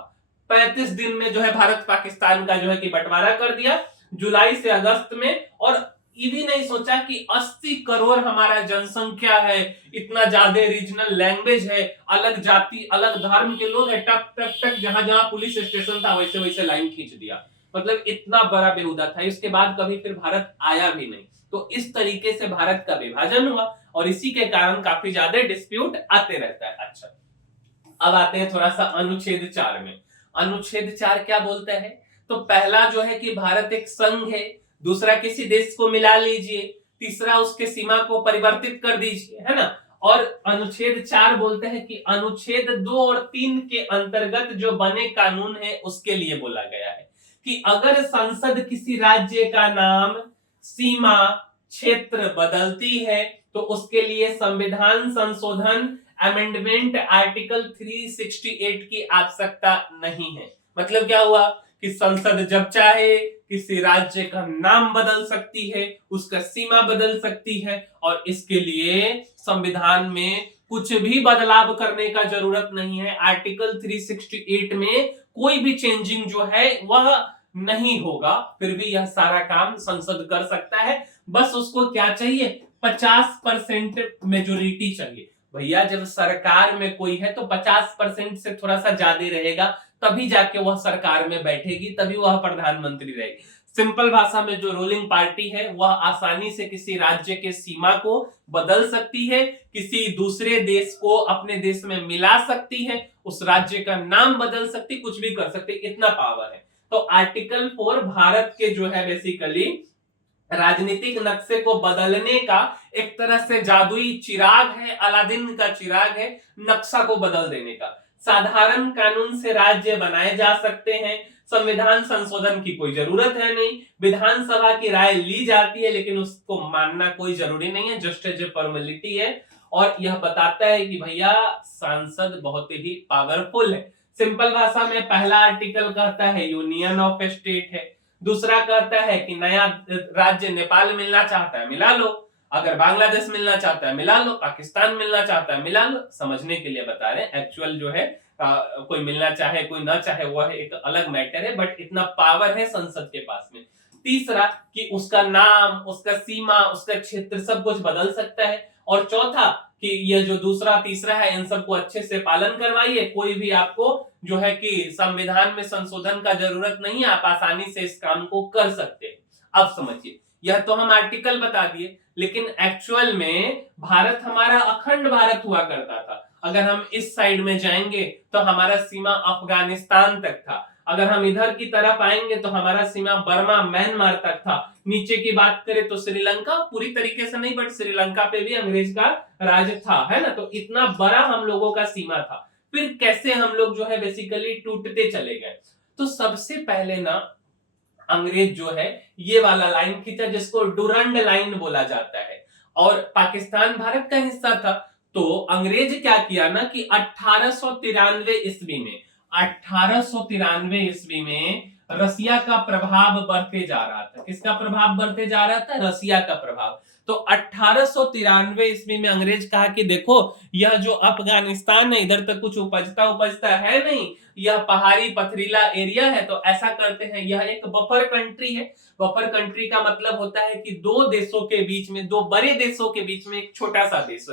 35 दिन में जो है भारत पाकिस्तान का जो है कि बंटवारा कर दिया, जुलाई से अगस्त में। और ये भी नहीं सोचा कि 80 करोड़ हमारा जनसंख्या है, इतना ज्यादा रीजनल लैंग्वेज है, अलग जाति अलग धर्म के लोग हैं, टक टक टक जहां जहां पुलिस स्टेशन था वैसे वैसे लाइन खींच दिया। मतलब इतना बड़ा बेहुदा था, इसके बाद कभी फिर भारत आया भी नहीं। तो इस तरीके से भारत का विभाजन हुआ और इसी के कारण काफी ज्यादा डिस्प्यूट आते रहता है। अच्छा, अब आते हैं थोड़ा सा अनुच्छेद 4 में। अनुच्छेद 4 क्या बोलता है? तो पहला जो है कि भारत एक संघ है, दूसरा किसी देश को मिला लीजिए, तीसरा उसके सीमा को परिवर्तित कर दीजिए, है ना। और अनुच्छेद 4 बोलता है कि अनुच्छेद 2 और 3 के अंतर्गत जो बने कानून है उसके लिए बोला गया है कि अगर संसद किसी राज्य का नाम, सीमा, क्षेत्र बदलती है तो उसके लिए संविधान संशोधन अमेंडमेंट आर्टिकल 368 की आवश्यकता नहीं है। मतलब क्या हुआ कि संसद जब चाहे किसी राज्य का नाम बदल सकती है, उसका सीमा बदल सकती है और इसके लिए संविधान में कुछ भी बदलाव करने का जरूरत नहीं है। आर्टिकल 368 में कोई भी चेंजिंग जो है वह नहीं होगा, फिर भी यह सारा काम संसद कर सकता है। बस उसको क्या चाहिए? 50% मेजोरिटी चाहिए। भैया जब सरकार में कोई है तो 50% से थोड़ा सा ज्यादा रहेगा, तभी जाके वह सरकार में बैठेगी, तभी वह प्रधानमंत्री रहेगी। सिंपल भाषा में जो रूलिंग पार्टी है वह आसानी से किसी राज्य के सीमा को बदल सकती है, किसी दूसरे देश को अपने देश में मिला सकती है, उस राज्य का नाम बदल सकती, कुछ भी कर सकती, इतना पावर है। तो आर्टिकल 4 भारत के जो है बेसिकली राजनीतिक नक्शे को बदलने का एक तरह से जादुई चिराग है, अलादीन का चिराग है, नक्शा को बदल देने का। साधारण कानून से राज्य बनाए जा सकते हैं, संविधान संशोधन की कोई जरूरत है नहीं, विधानसभा की राय ली जाती है लेकिन उसको मानना कोई जरूरी नहीं है, जस्ट एज ए फॉर्मेलिटी है। और यह बताता है कि भैया सांसद बहुत ही पावरफुल है। सिंपल भाषा में पहला आर्टिकल कहता है यूनियन ऑफ स्टेट है, दूसरा कहता है कि नया राज्य नेपाल मिलना चाहता है मिला लो, अगर बांग्लादेश मिलना चाहता है मिला लो, पाकिस्तान मिलना चाहता है मिला लो। समझने के लिए बता रहे हैं, एक्चुअल जो है कोई मिलना चाहे कोई ना चाहे वह एक अलग मैटर है, बट इतना पावर है संसद के पास में। तीसरा कि उसका नाम, उसका सीमा, उसका क्षेत्र सब कुछ बदल सकता है। और चौथा कि ये जो दूसरा तीसरा है इन सबको अच्छे से पालन करवाइए, कोई भी आपको जो है कि संविधान में संशोधन का जरूरत नहीं है, आप आसानी से इस काम को कर सकते हैं। अब समझिए, यह तो हम आर्टिकल बता दिए, लेकिन एक्चुअल में भारत हमारा अखंड भारत हुआ करता था। अगर हम इस साइड में जाएंगे तो हमारा सीमा अफगानिस्तान तक था, अगर हम इधर की तरफ आएंगे तो हमारा सीमा बर्मा म्यांमार तक था, नीचे की बात करें तो श्रीलंका, पूरी तरीके से नहीं बट श्रीलंका पे भी अंग्रेज का राज था, है ना। तो इतना बड़ा हम लोगों का सीमा था। फिर कैसे हम लोग जो है बेसिकली टूटते चले गए? तो सबसे पहले ना अंग्रेज जो है ये वाला लाइन खींचा जिसको डुरंड लाइन बोला जाता है, और पाकिस्तान भारत का हिस्सा था। तो अंग्रेज क्या किया ना कि 1893 ईस्वी में 1893 ईस्वी में रसिया का प्रभाव बढ़ते जा रहा था। किसका प्रभाव बढ़ते जा रहा था? रसिया का प्रभाव। तो 1893 ईस्वी में अंग्रेज कहा कि देखो यह जो अफगानिस्तान है इधर तक कुछ उपजता है नहीं, यह पहाड़ी पथरीला एरिया है, तो ऐसा करते हैं यह एक बफर कंट्री है। बफर कंट्री का मतलब होता है कि दो देशों के बीच में, दो बड़े देशों के बीच में एक छोटा सा देश।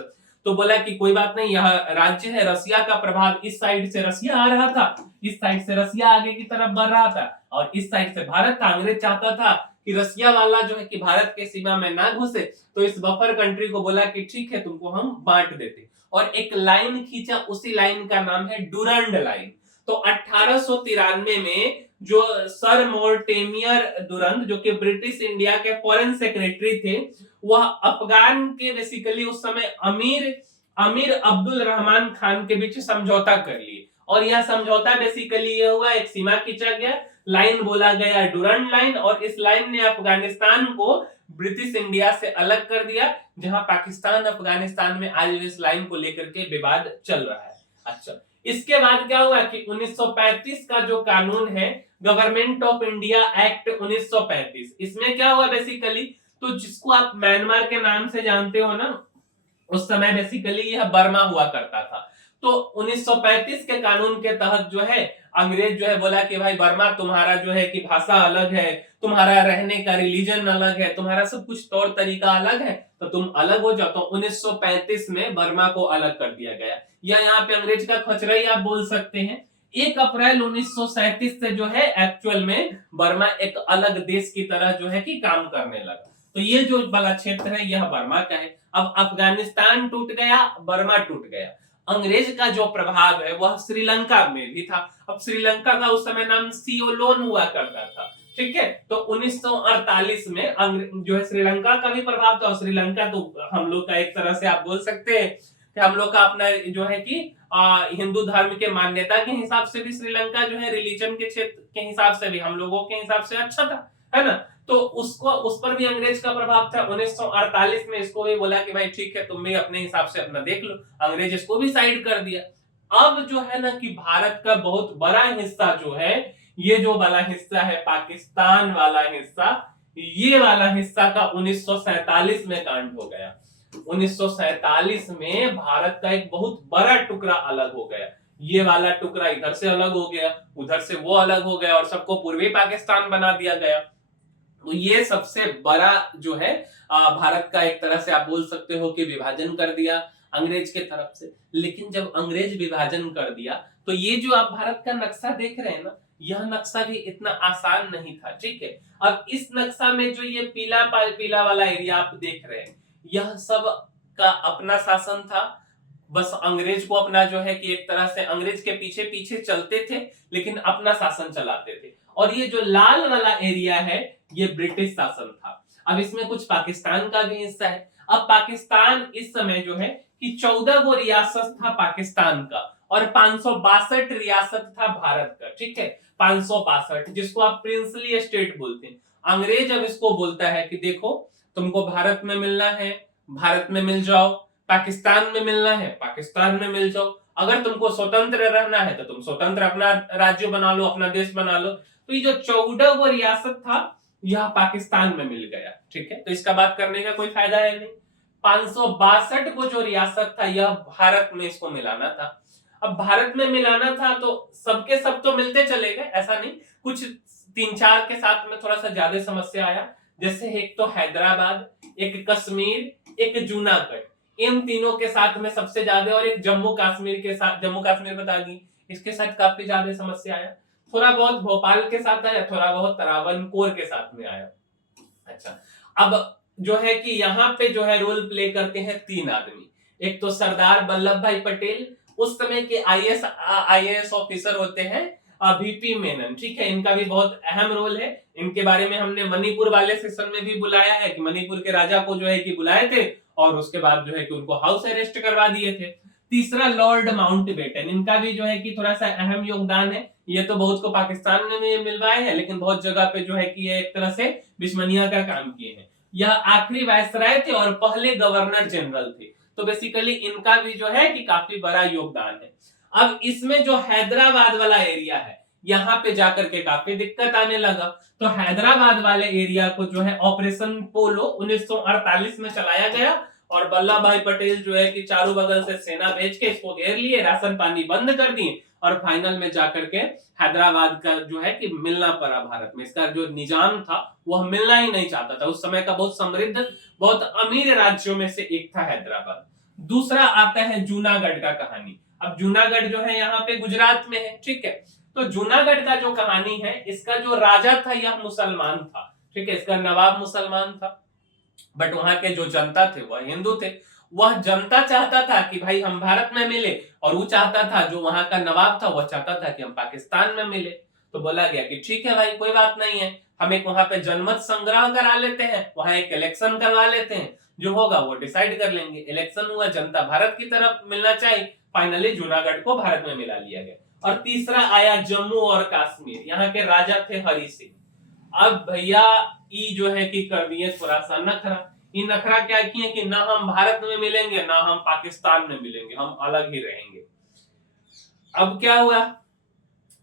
तो बोला कि कोई बात नहीं, यह राज्य है, रसिया का प्रभाव इस साइड से रसिया आ रहा था, इस साइड से रसिया आगे की तरफ बढ़ रहा था, और इस साइड से भारत था। अंग्रेज चाहता था कि रसिया वाला जो है कि भारत के सीमा में ना घुसे, तो इस बफर कंट्री को बोला कि ठीक है तुमको हम बांट देते, और एक लाइन खींचा, उसी लाइन का नाम है डुरंड लाइन। तो 1893 में जो सर मोर्टेमियर डुरंड, जो कि ब्रिटिश इंडिया के फॉरेन सेक्रेटरी थे, वह अफगान के बेसिकली उस समय अमीर अब्दुल रहमान खान के बीच समझौता कर लिए, और यह समझौता बेसिकली ये हुआ, एक सीमा खींचा गया, लाइन बोला गया डुरंड लाइन, और इस लाइन ने अफगानिस्तान को ब्रिटिश इंडिया से अलग कर दिया, जहां पाकिस्तान अफगानिस्तान में आज इस लाइन को लेकर के विवाद चल रहा है। अच्छा, इसके बाद क्या हुआ कि 1935 का जो कानून है, गवर्नमेंट ऑफ इंडिया एक्ट 1935, इसमें क्या हुआ बेसिकली, तो जिसको आप म्यांमार के नाम से जानते हो ना, उस समय बेसिकली यह बर्मा हुआ करता था। तो 1935 के कानून के तहत जो है अंग्रेज जो है बोला कि भाई बर्मा, तुम्हारा जो है कि भाषा अलग है, तुम्हारा रहने का रिलीजन अलग है, तुम्हारा सब कुछ तौर तरीका अलग है, तो तुम अलग हो जाओ। तो 1935 में बर्मा को अलग कर दिया गया, या यहाँ पे अंग्रेज का खचरा ही आप बोल सकते हैं। 1 अप्रैल 1937 से जो है एक्चुअल में बर्मा एक अलग देश की तरह जो है कि काम करने लगा। तो ये जो वाला क्षेत्र है यह बर्मा का है। अब अफगानिस्तान टूट गया, बर्मा टूट गया। अंग्रेज का जो प्रभाव है वह श्रीलंका में भी था। अब श्रीलंका का उस समय नाम सियोलोन हुआ करता था, ठीक है। तो 1948 में जो है श्रीलंका का भी प्रभाव था, और श्रीलंका तो हम लोग का एक तरह से आप बोल सकते हैं कि हम लोग का अपना जो है कि हिंदू धर्म के मान्यता के हिसाब से भी श्रीलंका जो है रिलीजन के क्षेत्र के हिसाब से भी हम लोगों के हिसाब से अच्छा था, है ना। तो उसको उस पर भी अंग्रेज का प्रभाव था। 1948 में इसको भी बोला कि भाई ठीक है तुम भी अपने हिसाब से अपना देख लो, अंग्रेज इसको भी साइड कर दिया। अब जो है ना कि भारत का बहुत बड़ा हिस्सा जो है, ये जो वाला हिस्सा है पाकिस्तान वाला हिस्सा, ये वाला हिस्सा का 1947 में कांड हो गया। 1947 में भारत का एक बहुत बड़ा टुकड़ा अलग हो गया। ये वाला टुकड़ा इधर से अलग हो गया, उधर से वो अलग हो गया, और सबको पूर्वी पाकिस्तान बना दिया गया। तो ये सबसे बड़ा जो है भारत का एक तरह से आप बोल सकते हो कि विभाजन कर दिया अंग्रेज के तरफ से। लेकिन जब अंग्रेज विभाजन कर दिया तो ये जो आप भारत का नक्शा देख रहे हैं ना, यह नक्शा भी इतना आसान नहीं था, ठीक है। अब इस नक्शा में जो ये पीला पीला वाला एरिया आप देख रहे हैं, यह सब का अपना शासन था। बस अंग्रेज को अपना जो है कि एक तरह से अंग्रेज के पीछे पीछे चलते थे, लेकिन अपना शासन चलाते थे। और ये जो लाल वाला एरिया है ये ब्रिटिश शासन था। अब इसमें कुछ पाकिस्तान का भी हिस्सा है। अब पाकिस्तान इस समय जो है कि 14 गो रियासत था पाकिस्तान का, और 562 रियासत था भारत का, ठीक है। 562, जिसको आप प्रिंसली स्टेट बोलते हैं। अंग्रेज अब इसको बोलता है कि देखो तुमको भारत में मिलना है, भारत में मिल जाओ, पाकिस्तान में मिलना है, पाकिस्तान में मिल जाओ, अगर तुमको स्वतंत्र रहना है तो तुम स्वतंत्र अपना राज्य बना लो, अपना देश बना लो। तो ये जो 14 गो रियासत था यह पाकिस्तान में मिल गया, ठीक है। तो इसका बात करने का कोई फायदा है नहीं। 562 को जो रियासत था यह भारत में इसको मिलाना था। अब भारत में मिलाना था तो सबके सब तो मिलते चले गए, ऐसा नहीं, कुछ 3-4 के साथ में थोड़ा सा ज्यादा समस्या आया। जैसे एक तो हैदराबाद, एक कश्मीर, एक जूनागढ़, इन तीनों के साथ में सबसे ज्यादा, और एक जम्मू कश्मीर के साथ, जम्मू कश्मीर बता दी, इसके साथ काफी ज्यादा समस्या आया। थोड़ा बहुत भोपाल के साथ आया, थोड़ा बहुत त्रावणकोर के साथ में आया। अच्छा, अब जो है कि यहाँ पे जो है रोल प्ले करते हैं 3 आदमी। एक तो सरदार वल्लभ भाई पटेल, उस समय के आईएएस ऑफिसर होते हैं वीपी मेनन, ठीक है। इनका भी बहुत अहम रोल है। इनके बारे में हमने मणिपुर वाले सेशन में भी बुलाया है कि मणिपुर के राजा को जो है कि बुलाए थे, और उसके बाद जो है कि उनको हाउस अरेस्ट करवा दिए थे। तीसरा लॉर्ड माउंटबेटन, इनका भी जो है कि थोड़ा सा अहम योगदान है। ये तो बहुत को पाकिस्तान में मिलवाए हैं, लेकिन बहुत जगह पे जो है कि ये एक तरह से बिस्मनिया का काम किए हैं। यह आखिरी वायसराय थे और पहले गवर्नर जनरल थे। तो बेसिकली इनका भी जो है कि काफी बड़ा योगदान है। अब इसमें जो हैदराबाद वाला एरिया है, यहाँ पे जाकर के काफी दिक्कत आने लगा। तो हैदराबाद वाले एरिया को जो है ऑपरेशन पोलो 1948 में चलाया गया, और वल्लभ भाई पटेल जो है कि चारों बगल से सेना भेज के इसको घेर लिए, राशन पानी बंद कर दिए, और फाइनल में जाकर के हैदराबाद का जो है कि मिलना पड़ा भारत में। इसका जो निजाम था वह मिलना ही नहीं चाहता था। उस समय का बहुत समृद्ध, बहुत अमीर राज्यों में से एक था हैदराबाद। दूसरा आता है जूनागढ़ का कहानी। अब जूनागढ़ जो है यहाँ पे गुजरात में है, ठीक है। तो जूनागढ़ का जो कहानी है, इसका जो राजा था यह मुसलमान था, ठीक है। इसका नवाब मुसलमान था, बट वहां के जो जनता थे वह हिंदू थे। वह जनता चाहता था कि भाई हम भारत में मिले, और वो चाहता था, जो वहां का नवाब था वह चाहता था कि हम पाकिस्तान में मिले। तो बोला गया कि ठीक है भाई कोई बात नहीं है, हम एक वहां पे जनमत संग्रह करा लेते हैं, वहां एक इलेक्शन करवा लेते हैं, जो होगा वो डिसाइड कर लेंगे। इलेक्शन हुआ, जनता भारत की तरफ मिलना चाहिए, फाइनली जूनागढ़ को भारत में मिला लिया गया। और तीसरा आया जम्मू और कश्मीर, यहाँ के राजा थे हरि सिंह। अब भैया ई जो है कि कर दिए थोड़ा सा नखरा। ये नखरा क्या किए कि ना हम भारत में मिलेंगे ना हम पाकिस्तान में मिलेंगे, हम अलग ही रहेंगे। अब क्या हुआ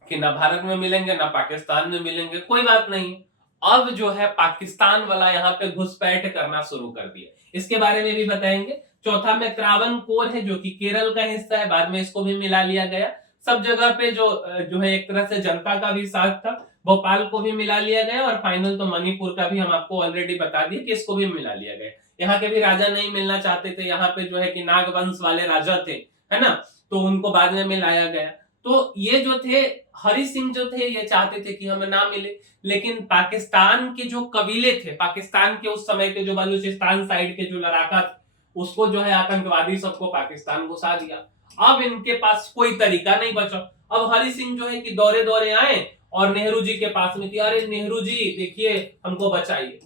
कि ना भारत में मिलेंगे ना पाकिस्तान में मिलेंगे, कोई बात नहीं। अब जो है पाकिस्तान वाला यहाँ पे घुसपैठ करना शुरू कर दिया, इसके बारे में भी बताएंगे। चौथा में त्रावणकोर है जो कि केरल का हिस्सा है, बाद में इसको भी मिला लिया गया। सब जगह पे जो है एक तरह से जनता का भी साथ था। भोपाल को भी मिला लिया गया, और फाइनल तो मणिपुर का भी हम आपको ऑलरेडी बता दिए कि इसको भी मिला लिया गया। यहाँ के भी राजा नहीं मिलना चाहते थे, यहाँ पे जो है कि नागवंश वाले राजा थे, है ना, तो उनको बाद में मिलाया गया। तो ये जो थे हरि सिंह जो थे ये चाहते थे कि हमें ना मिले, लेकिन पाकिस्तान के जो कबीले थे, पाकिस्तान के उस समय के जो बलूचिस्तान साइड के जो लड़ाका थे, उसको जो है आतंकवादी सबको पाकिस्तान घुसा दिया। अब इनके पास कोई तरीका नहीं बचा। अब हरि सिंह जो है कि दौरे दौरे आए और नेहरू जी के पास में कि अरे नेहरू जी देखिए हमको बचाइए।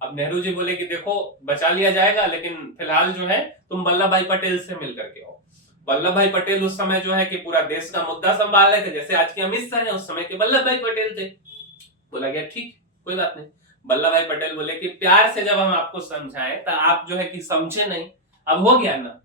अब नेहरू जी बोले कि देखो बचा लिया जाएगा, लेकिन फिलहाल जो है तुम वल्लभ भाई पटेल से मिल करके आओ। वल्लभ भाई पटेल उस समय जो है कि पूरा देश का मुद्दा संभाल रहे थे, जैसे आज के अमित शाह है, उस समय के वल्लभ भाई पटेल थे। बोला गया ठीक कोई बात नहीं। वल्लभ भाई पटेल बोले कि प्यार से जब हम आपको समझाएं तो आप जो है कि समझे नहीं, अब हो गया ना,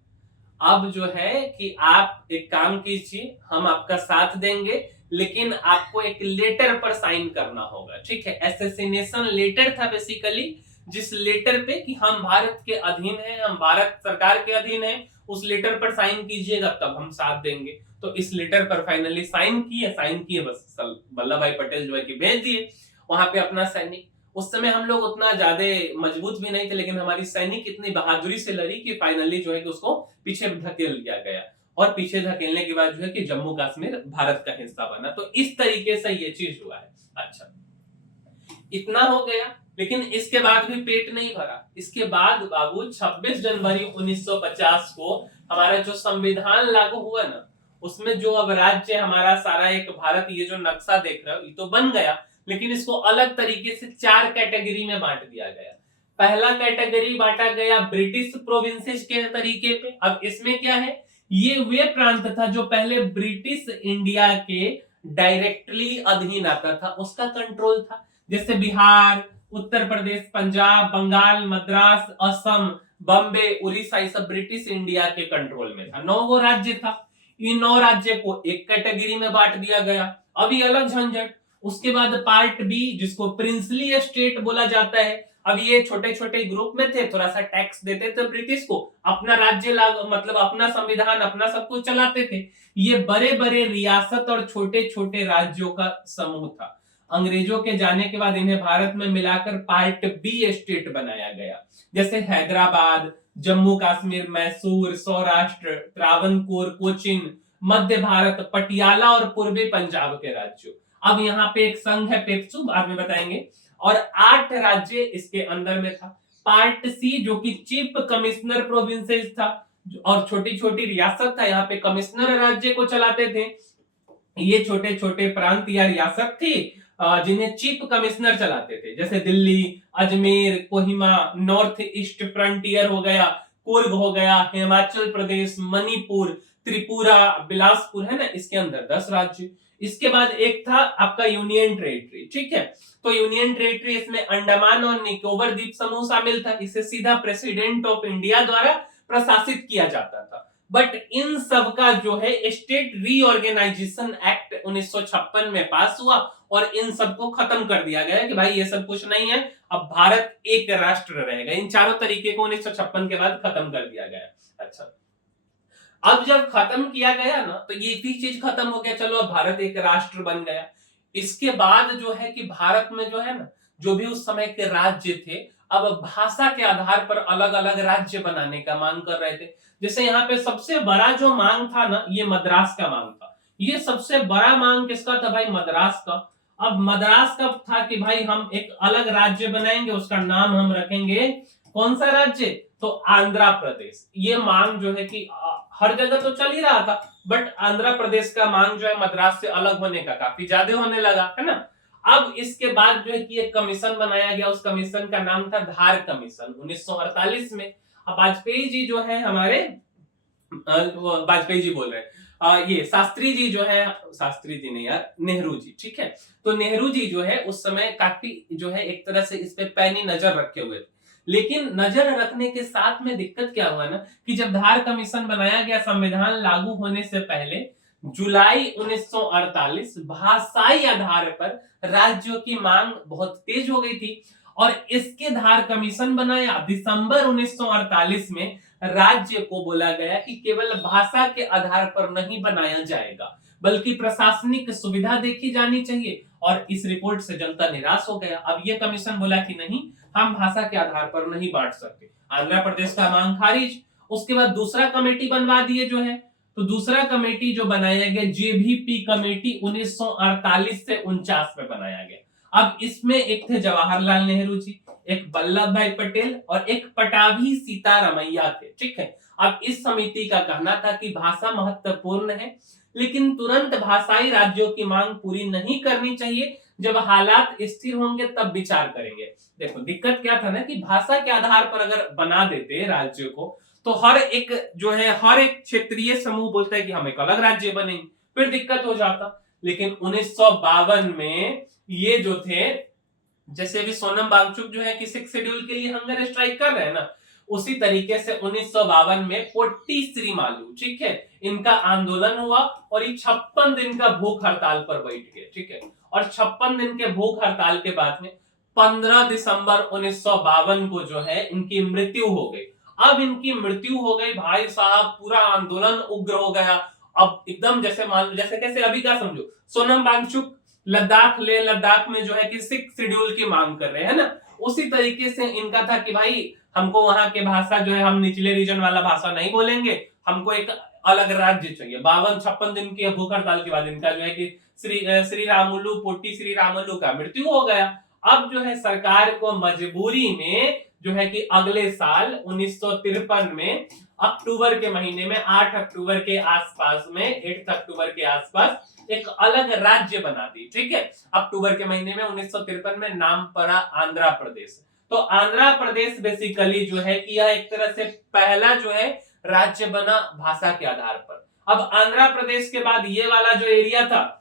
अब जो है कि आप एक काम कीजिए, हम आपका साथ देंगे, लेकिन आपको एक लेटर पर साइन करना होगा, ठीक है। एसेसिनेशन लेटर था बेसिकली, जिस लेटर पे कि हम भारत के अधीन हैं, हम भारत सरकार के अधीन हैं, उस लेटर पर साइन कीजिएगा तब हम साथ देंगे। तो इस लेटर पर फाइनली साइन किए बस वल्लभ भाई पटेल जो है कि भेज दिए वहां पे अपना सैनिक। उस समय हम लोग उतना ज्यादा मजबूत भी नहीं थे, लेकिन हमारी सैनिक इतनी बहादुरी से लड़ी कि फाइनली जो है कि उसको पीछे धकेल दिया गया, और पीछे धकेलने के बाद जो है कि जम्मू कश्मीर भारत का हिस्सा बना। तो इस तरीके से ये चीज हुआ है। अच्छा, इतना हो गया, लेकिन इसके बाद भी पेट नहीं भरा। इसके बाद बाबू 26 जनवरी 1950 को हमारा जो संविधान लागू हुआ ना, उसमें जो अब राज्य हमारा सारा एक भारत, ये जो नक्शा देख रहे हो ये तो बन गया, लेकिन इसको अलग तरीके से 4 कैटेगरी में बांट दिया गया। पहला कैटेगरी बांटा गया ब्रिटिश प्रोविंसेस के तरीके पे। अब इसमें क्या है, ये वे प्रांत था जो पहले ब्रिटिश इंडिया के डायरेक्टली अधीन आता था, उसका कंट्रोल था। जैसे बिहार, उत्तर प्रदेश, पंजाब, बंगाल, मद्रास, असम, बॉम्बे, उड़ीसा, ये सब ब्रिटिश इंडिया के कंट्रोल में था। 9 गो राज्य था। इन 9 राज्य को एक कैटेगरी में बांट दिया गया। अभी अलग झंझट। उसके बाद पार्ट बी, जिसको प्रिंसली स्टेट बोला जाता है। अब ये छोटे छोटे ग्रुप में थे, थोड़ा सा टैक्स देते थे ब्रिटिश को, अपना राज्य मतलब अपना संविधान अपना सब कुछ चलाते थे। ये बड़े बड़े रियासत और छोटे छोटे राज्यों का समूह था। अंग्रेजों के जाने के बाद इन्हें भारत में मिलाकर पार्ट बी स्टेट बनाया गया, जैसे हैदराबाद, जम्मू कश्मीर, मैसूर, सौराष्ट्र, त्रावणकोर, कोचिन, मध्य भारत, पटियाला और पूर्वी पंजाब के राज्यों। अब यहाँ पे एक संघ है पेप्सू, बाद में बताएंगे, और 8 राज्य इसके अंदर में था। पार्ट सी जो कि चीफ कमिश्नर प्रोविंसेस था, और छोटी छोटी रियासत था, यहाँ पे कमिश्नर राज्य को चलाते थे। ये छोटे छोटे प्रांत या रियासत थी जिन्हें चीफ कमिश्नर चलाते थे, जैसे Delhi, Ajmer, Kohima, north east frontier हो गया, कुर्ग हो गया, हिमाचल प्रदेश, मणिपुर, त्रिपुरा, बिलासपुर, है ना, इसके अंदर 10 राज्य। इसके बाद एक था आपका यूनियन टेरिटरी, ठीक है। तो यूनियन टेरिटरी, इसमें अंडमान और निकोबार द्वीप समूह शामिल था। इसे सीधा प्रेसिडेंट ऑफ इंडिया द्वारा प्रशासित किया जाता था। बट इन सब का जो है स्टेट रीऑर्गेनाइजेशन एक्ट 1956 में पास हुआ, और इन सबको खत्म कर दिया गया कि भाई ये सब कुछ नहीं है, अब भारत एक राष्ट्र रहेगा। इन चारों तरीके को 1956 के बाद खत्म कर दिया गया। अच्छा, अब जब खत्म किया गया ना, तो ये भी चीज खत्म हो गया, चलो अब भारत एक राष्ट्र बन गया। इसके बाद जो है कि भारत में जो है ना, जो भी उस समय के राज्य थे, अब भाषा के आधार पर अलग अलग राज्य बनाने का मांग कर रहे थे। जैसे यहाँ पे सबसे बड़ा जो मांग था ना, ये मद्रास का मांग था। ये सबसे बड़ा मांग किसका था भाई? मद्रास का। अब मद्रास का था कि भाई हम एक अलग राज्य बनाएंगे, उसका नाम हम रखेंगे, कौन सा राज्य? तो आंध्र प्रदेश। ये मांग जो है कि हर जगह तो चल ही रहा था, बट आंध्र प्रदेश का मांग जो है मद्रास से अलग होने का काफी ज्यादा होने लगा, है ना। अब इसके बाद जो है कि एक कमीशन बनाया गया, उस कमीशन का नाम था धार कमीशन 1948 में। अब वाजपेयी जी जो है हमारे, वाजपेयी जी बोल रहे हैं, ये शास्त्री जी जो है, शास्त्री जी नहीं यार, नेहरू जी, ठीक है। तो नेहरू जी जो है उस समय काफी जो है एक तरह से इस पे पैनी नजर रखे हुए थे। लेकिन नजर रखने के साथ में दिक्कत क्या हुआ ना, कि जब धार कमीशन बनाया गया संविधान लागू होने से पहले, जुलाई 1948, भाषाई आधार पर राज्यों की मांग बहुत तेज हो गई थी, और इसके धार कमीशन बनाया। दिसंबर 1948 में राज्य को बोला गया कि केवल भाषा के आधार पर नहीं बनाया जाएगा, बल्कि प्रशासनिक सुविधा देखी जानी चाहिए। और इस रिपोर्ट से जनता निराश हो गया। अब ये कमीशन बोला कि नहीं, हम भाषा के आधार पर नहीं बांट सकते। आंध्र प्रदेश का मांग खारिज। उसके बाद दूसरा कमेटी बनवा दिए जो है, तो दूसरा कमेटी जो बनाया गया जेवीपी कमेटी 1948 से 49 में बनाया गया। अब इसमें एक थे जवाहरलाल नेहरू जी, एक वल्लभ भाई पटेल और एक पटाभी सीतारमैया थे, ठीक है। अब इस समिति का कहना था कि भाषा महत्वपूर्ण है, लेकिन तुरंत भाषाई राज्यों की मांग पूरी नहीं करनी चाहिए, जब हालात स्थिर होंगे तब विचार करेंगे। देखो दिक्कत क्या था ना कि भाषा के आधार पर अगर बना देते राज्य को, तो हर एक जो है हर एक क्षेत्रीय समूह बोलता है कि हम एक अलग राज्य बनेंगे, फिर दिक्कत हो जाता। लेकिन 1952 में ये जो थे, जैसे भी सोनम वांगचुक जो है कि 6 शेड्यूल के लिए हंगर स्ट्राइक कर रहे हैं ना, उसी तरीके से 1952 में पोट्टी श्रीमालू, ठीक है, इनका आंदोलन हुआ और ये 56 दिन का भूख हड़ताल पर बैठ गए, ठीक है। और 56 दिन के भूख हड़ताल के बाद में 15 दिसंबर 1952 को जो है इनकी मृत्यु हो गई। अब इनकी मृत्यु हो गई भाई साहब, पूरा आंदोलन उग्र हो गया। अब एकदम जैसे मान जैसे कैसे अभी का समझो, सोनम वांगचुक लद्दाख में जो है कि 6 शेड्यूल की मांग कर रहे हैं ना, उसी तरीके से इनका था कि भाई हमको वहां के भाषा जो है हम निचले रीजन वाला भाषा नहीं बोलेंगे, हमको एक अलग राज्य चाहिए। 52-56 दिन की भूख हड़ताल के बाद इनका जो है कि श्री रामुलु पोट्टी श्री रामुलु का मृत्यु हो गया। अब जो है सरकार को मजबूरी में जो है कि अगले साल 1953 में अक्टूबर के महीने में 8 अक्टूबर के आसपास में 8 अक्टूबर के आसपास एक अलग राज्य बना दी, ठीक है। अक्टूबर के महीने में 1953 में नाम पड़ा आंध्र प्रदेश। तो आंध्र प्रदेश बेसिकली जो है कि यह एक तरह से पहला जो है राज्य बना भाषा के आधार पर। अब आंध्र प्रदेश के बाद ये वाला जो एरिया था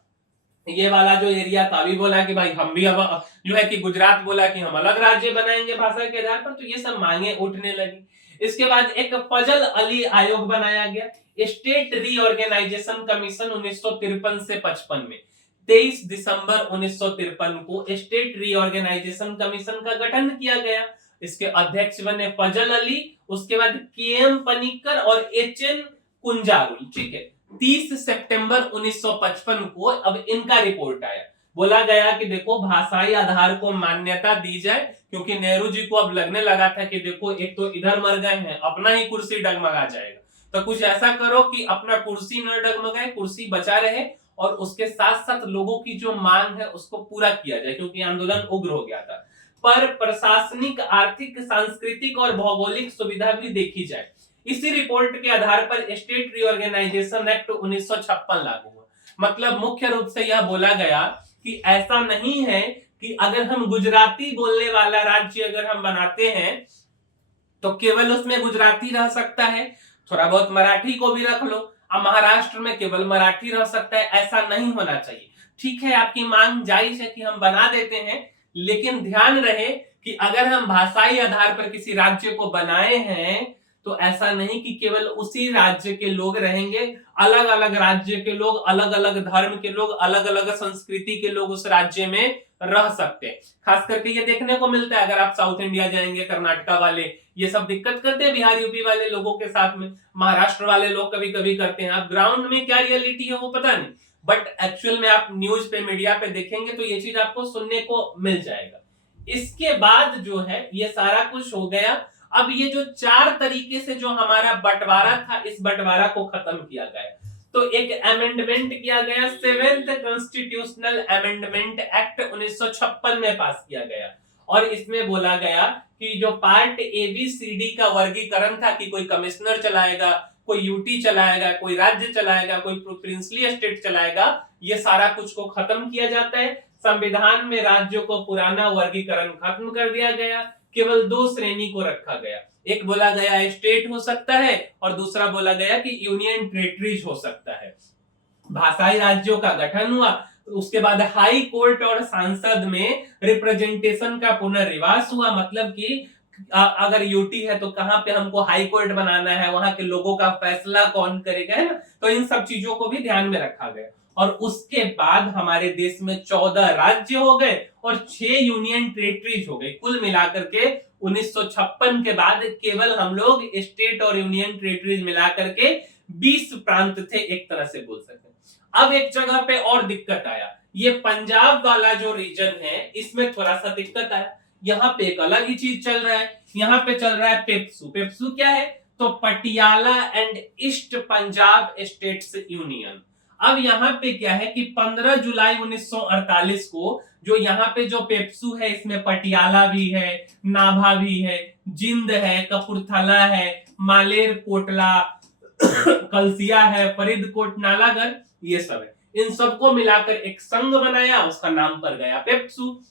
अभी बोला कि भाई हम भी अब जो है कि गुजरात बोला कि हम अलग राज्य बनाएंगे भाषा के आधार पर, तो ये सब मांगे उठने लगी। इसके बाद एक फजल अली आयोग बनाया गया, स्टेट रीऑर्गेनाइजेशन कमीशन 1953 से 55 में। 23 दिसंबर 1953 को स्टेट रीऑर्गेनाइजेशन कमीशन का गठन किया गया। इसके अध्यक्ष बने फजल अली, उसके बाद के.एम. पनिक्कर और एच.एन. कुंजारुल, ठीक है। 30 सितंबर 1955 को अब इनका रिपोर्ट आया, बोला गया कि देखो भाषाई आधार को मान्यता दी जाए, क्योंकि नेहरू जी को अब लगने लगा था कि देखो एक तो इधर मर गए हैं, अपना ही कुर्सी डगमगा जाएगा, तो कुछ ऐसा करो कि अपना कुर्सी न डगमगाए, कुर्सी बचा रहे और उसके साथ साथ लोगों की जो मांग है उसको पूरा किया जाए, क्योंकि आंदोलन उग्र हो गया था। पर प्रशासनिक, आर्थिक, सांस्कृतिक और भौगोलिक सुविधा भी देखी जाए। इसी रिपोर्ट के आधार पर स्टेट रीऑर्गेनाइजेशन एक्ट 1956 लागू हुआ। मतलब मुख्य रूप से यह बोला गया कि ऐसा नहीं है कि अगर हम गुजराती बोलने वाला राज्य अगर हम बनाते हैं तो केवल उसमें गुजराती रह सकता है, थोड़ा बहुत मराठी को भी रख लो। अब महाराष्ट्र में केवल मराठी रह सकता है, ऐसा नहीं होना चाहिए। ठीक है, आपकी मांग जायज है कि हम बना देते हैं, लेकिन ध्यान रहे कि अगर हम भाषाई आधार पर किसी राज्य को बनाए हैं तो ऐसा नहीं कि केवल उसी राज्य के लोग रहेंगे, अलग अलग राज्य के लोग, अलग अलग धर्म के लोग, अलग अलग संस्कृति के लोग उस राज्य में रह सकते हैं। खास करके ये देखने को मिलता है, अगर आप साउथ इंडिया जाएंगे, कर्नाटका वाले ये सब दिक्कत करते हैं बिहार यूपी वाले लोगों के साथ में, महाराष्ट्र वाले लोग कभी कभी करते हैं। आप ग्राउंड में क्या रियलिटी है वो पता नहीं, बट एक्चुअल में आप न्यूज पे, मीडिया पे देखेंगे तो ये चीज आपको सुनने को मिल जाएगा। इसके बाद जो है ये सारा कुछ हो गया। अब ये जो 4 तरीके से जो हमारा बंटवारा था, इस बंटवारा को खत्म किया गया। तो एक अमेंडमेंट किया गया, 7th कॉन्स्टिट्यूशनल अमेंडमेंट एक्ट 1956 में पास किया गया, और इसमें बोला गया कि जो पार्ट ABCD का वर्गीकरण था कि कोई कमिश्नर चलाएगा, कोई यूटी चलाएगा, कोई राज्य चलाएगा, कोई प्रिंसली स्टेट चलाएगा, ये सारा कुछ को खत्म किया जाता है। संविधान में राज्यों को पुराना वर्गीकरण खत्म कर दिया गया, केवल 2 श्रेणी को रखा गया। एक बोला गया स्टेट हो सकता है और दूसरा बोला गया कि यूनियन टेरिटरीज हो सकता है। भाषाई राज्यों का गठन हुआ, उसके बाद हाई कोर्ट और संसद में रिप्रेजेंटेशन का पुनर्विवास हुआ। मतलब कि अगर यूटी है तो कहां पे हमको हाई कोर्ट बनाना है, वहां के लोगों का फैसला कौन करेगा, है ना। तो इन सब चीजों को भी ध्यान में रखा गया, और उसके बाद हमारे देश में 14 राज्य हो गए और 6 यूनियन टेरिटरीज हो गई। कुल मिलाकर के 1956 के बाद केवल हम लोग स्टेट और यूनियन टेरिटरीज मिलाकर के 20 प्रांत थे, एक तरह से बोल सकते हैं। अब एक जगह पे और दिक्कत आया, ये पंजाब वाला जो रीजन है इसमें थोड़ा सा दिक्कत आया। यहाँ पे एक अलग ही चीज चल रहा है, यहाँ पे चल रहा है पेप्सू। पेप्सू क्या है? तो Patiala and east Punjab states union. अब यहाँ पे क्या है कि 15 जुलाई 1948 को जो यहाँ पे जो पेप्सू है, इसमें पटियाला भी है, नाभा भी है, जिंद है, कपूरथला है, मालेर कोटला कलसिया है, फरीदकोट, नालागढ़, ये सब है। इन सबको मिलाकर एक संघ बनाया, उसका नाम पर गया पेप्सू।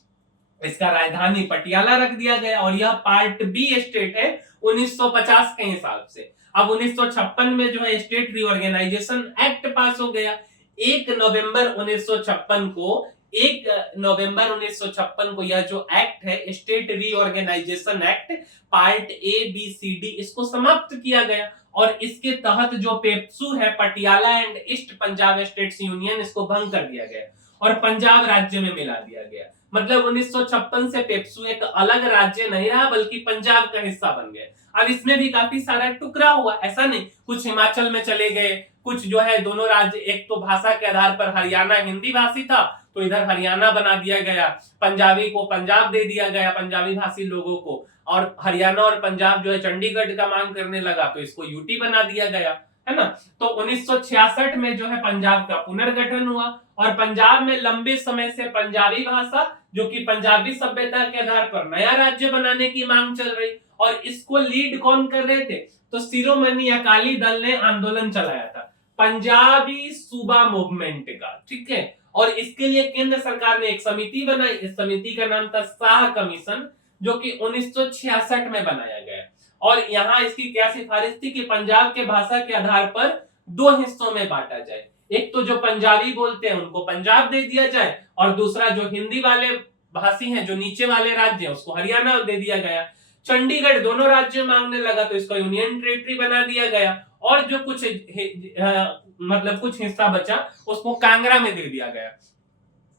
इसका राजधानी पटियाला रख दिया गया और यह पार्ट बी स्टेट है 1950 के हिसाब से। अब 1956 में जो है स्टेट रीऑर्गेनाइजेशन एक्ट पास हो गया। 1 नवंबर 1956 को यह जो एक्ट है state reorganization act part A B C D, इसको समाप्त किया गया और इसके तहत जो पेप्सू है Patiala and east Punjab states union, इसको भंग कर दिया गया और पंजाब राज्य में मिला दिया गया। मतलब 1956 से पेप्सू एक अलग राज्य नहीं रहा बल्कि पंजाब का हिस्सा बन गए। अब इसमें भी काफी सारा टुकड़ा हुआ, ऐसा नहीं, कुछ हिमाचल में चले गए, कुछ जो है दोनों राज्य, एक तो भाषा के आधार पर हरियाणा हिंदी भाषी था तो इधर हरियाणा बना दिया गया, पंजाबी को पंजाब दे दिया गया पंजाबी भाषी लोगों को, और हरियाणा और पंजाब जो है चंडीगढ़ का मांग करने लगा तो इसको यूटी बना दिया गया, है ना। तो 1966 में जो है पंजाब का पुनर्गठन हुआ और पंजाब में लंबे समय से पंजाबी भाषा, जो कि पंजाबी सभ्यता के आधार पर नया राज्य बनाने की मांग चल रही, और इसको लीड कौन कर रहे थे, तो शिरोमणि अकाली दल ने आंदोलन चलाया था पंजाबी सूबा मूवमेंट का, ठीक है। और इसके लिए केंद्र सरकार ने एक समिति बनाई, इस समिति का नाम था शाह कमीशन, जो कि 1966 में बनाया गया। और यहाँ इसकी क्या सिफारिश थी कि पंजाब के भाषा के आधार पर 2 हिस्सों में बांटा जाए, एक तो जो पंजाबी बोलते हैं उनको पंजाब दे दिया जाए और दूसरा जो हिंदी वाले भाषी हैं, जो नीचे वाले राज्य हैं, उसको हरियाणा दे दिया गया। चंडीगढ़ दोनों राज्य मांगने लगा तो इसको यूनियन टेरिटरी बना दिया गया और जो कुछ मतलब कुछ हिस्सा बचा उसको कांगड़ा में दे दिया गया।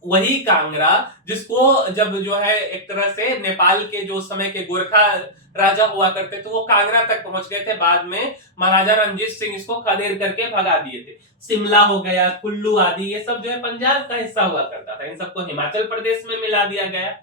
वही कांगड़ा जिसको जब जो है एक तरह से नेपाल के जो समय के गोरखा राजा हुआ करते थे वो कांगड़ा तक पहुंच गए थे, बाद में महाराजा रणजीत सिंह इसको खदेड़ करके भगा दिए थे। शिमला हो गया, कुल्लू आदि, ये सब जो है पंजाब का हिस्सा हुआ करता था, इन सबको हिमाचल प्रदेश में मिला दिया गया।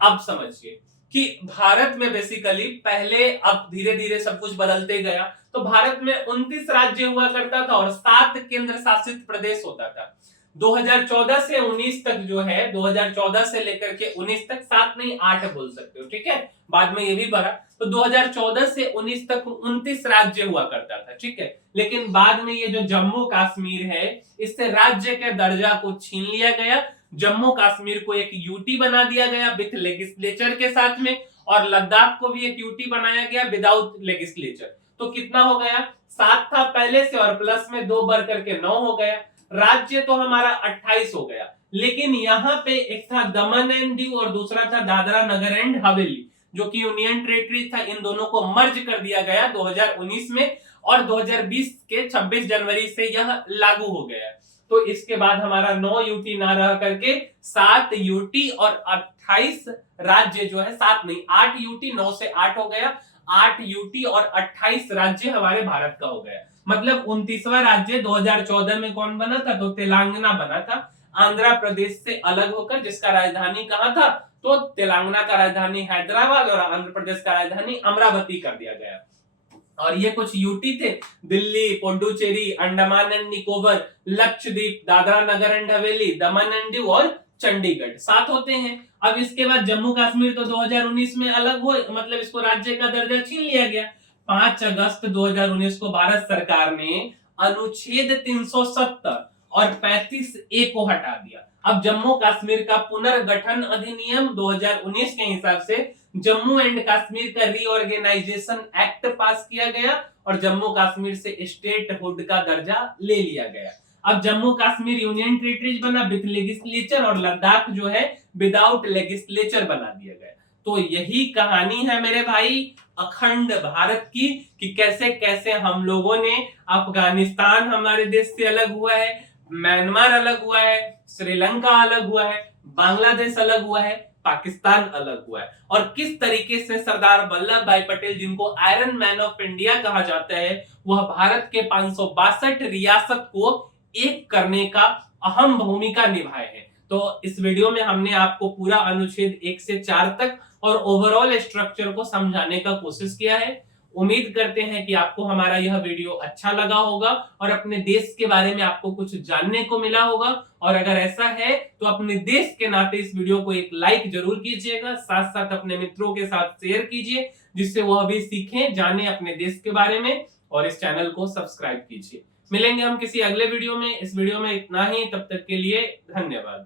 अब समझिए कि भारत में बेसिकली पहले, अब धीरे धीरे सब कुछ बदलते गया, तो भारत में 29 राज्य हुआ करता था और 7 केंद्र शासित प्रदेश होता था। 2014 से 19 तक जो है, 2014 से लेकर के 19 तक, 7 नहीं 8 बोल सकते हो, ठीक है, बाद में ये भी बढ़ा। तो 2014 से 19 तक 29 राज्य हुआ करता था, ठीक है। लेकिन बाद में ये जो जम्मू कश्मीर है, इससे राज्य के दर्जा को छीन लिया गया, जम्मू कश्मीर को एक यूटी बना दिया गया विथ लेजिस्लेचर के साथ में, और लद्दाख को भी एक यूटी बनाया गया विदाउट लेजिस्लेचर। तो कितना हो गया, 7 था पहले से और प्लस में 2 बढ़ करके 9 हो गया। राज्य तो हमारा 28 हो गया, लेकिन यहाँ पे एक था दमन एंड दीव और दूसरा था दादरा नगर एंड हवेली, जो कि यूनियन टेरिटरी था। इन दोनों को मर्ज कर दिया गया 2019 में और 2020 के 26 जनवरी से यह लागू हो गया। तो इसके बाद हमारा 9 यूटी ना रह करके 7 यूटी और 28 राज्य जो है, 7 नहीं 8 यूटी, 9 से 8 हो गया, 8 यूटी और 28 राज्य हमारे भारत का हो गया। मतलब 29वां राज्य 2014 में कौन बना था, तो तेलंगाना बना था, आंध्र प्रदेश से अलग होकर, जिसका राजधानी कहां था, तो तेलंगाना का राजधानी हैदराबाद और आंध्र प्रदेश का राजधानी अमरावती कर दिया गया। और ये कुछ यूटी थे, Delhi, Puducherry, Andaman and Nicobar, Lakshadweep, Dadra Nagar and Haveli, Daman and Diu और चंडीगढ़, 7 होते हैं। अब इसके बाद जम्मू कश्मीर तो 2019 में अलग हो, मतलब इसको राज्य का दर्जा छीन लिया गया। 5 अगस्त 2019 को भारत सरकार ने अनुच्छेद 370 और 35A को हटा दिया। अब जम्मू कश्मीर का पुनर्गठन अधिनियम 2019 के हिसाब से जम्मू एंड कश्मीर का रीऑर्गेनाइजेशन एक्ट पास किया गया और जम्मू कश्मीर से स्टेटहुड का दर्जा ले लिया गया। अब जम्मू कश्मीर यूनियन टेरिटरीज बना विद लेजिस्लेचर और लद्दाख जो है विदाउट लेजिस्लेचर बना दिया गया। तो यही कहानी है मेरे भाई अखंड भारत की, कि कैसे कैसे हम लोगों ने, अफगानिस्तान हमारे देश से अलग हुआ है, म्यांमार अलग हुआ है, श्रीलंका अलग हुआ है, बांग्लादेश अलग हुआ है, पाकिस्तान अलग हुआ है, और किस तरीके से सरदार वल्लभ भाई पटेल, जिनको आयरन मैन ऑफ इंडिया कहा जाता है, वह भारत के 562 रियासत को एक करने का अहम भूमिका निभाए हैं। तो इस वीडियो में हमने आपको पूरा अनुच्छेद 1 से 4 तक और ओवरऑल स्ट्रक्चर को समझाने का कोशिश किया है। उम्मीद करते हैं कि आपको हमारा यह वीडियो अच्छा लगा होगा और अपने देश के बारे में आपको कुछ जानने को मिला होगा। और अगर ऐसा है तो अपने देश के नाते इस वीडियो को एक लाइक जरूर कीजिएगा, साथ साथ अपने मित्रों के साथ शेयर कीजिए जिससे वह भी सीखें, जाने अपने देश के बारे में, और इस चैनल को सब्सक्राइब कीजिए। मिलेंगे हम किसी अगले वीडियो में। इस वीडियो में इतना ही, तब तक के लिए धन्यवाद।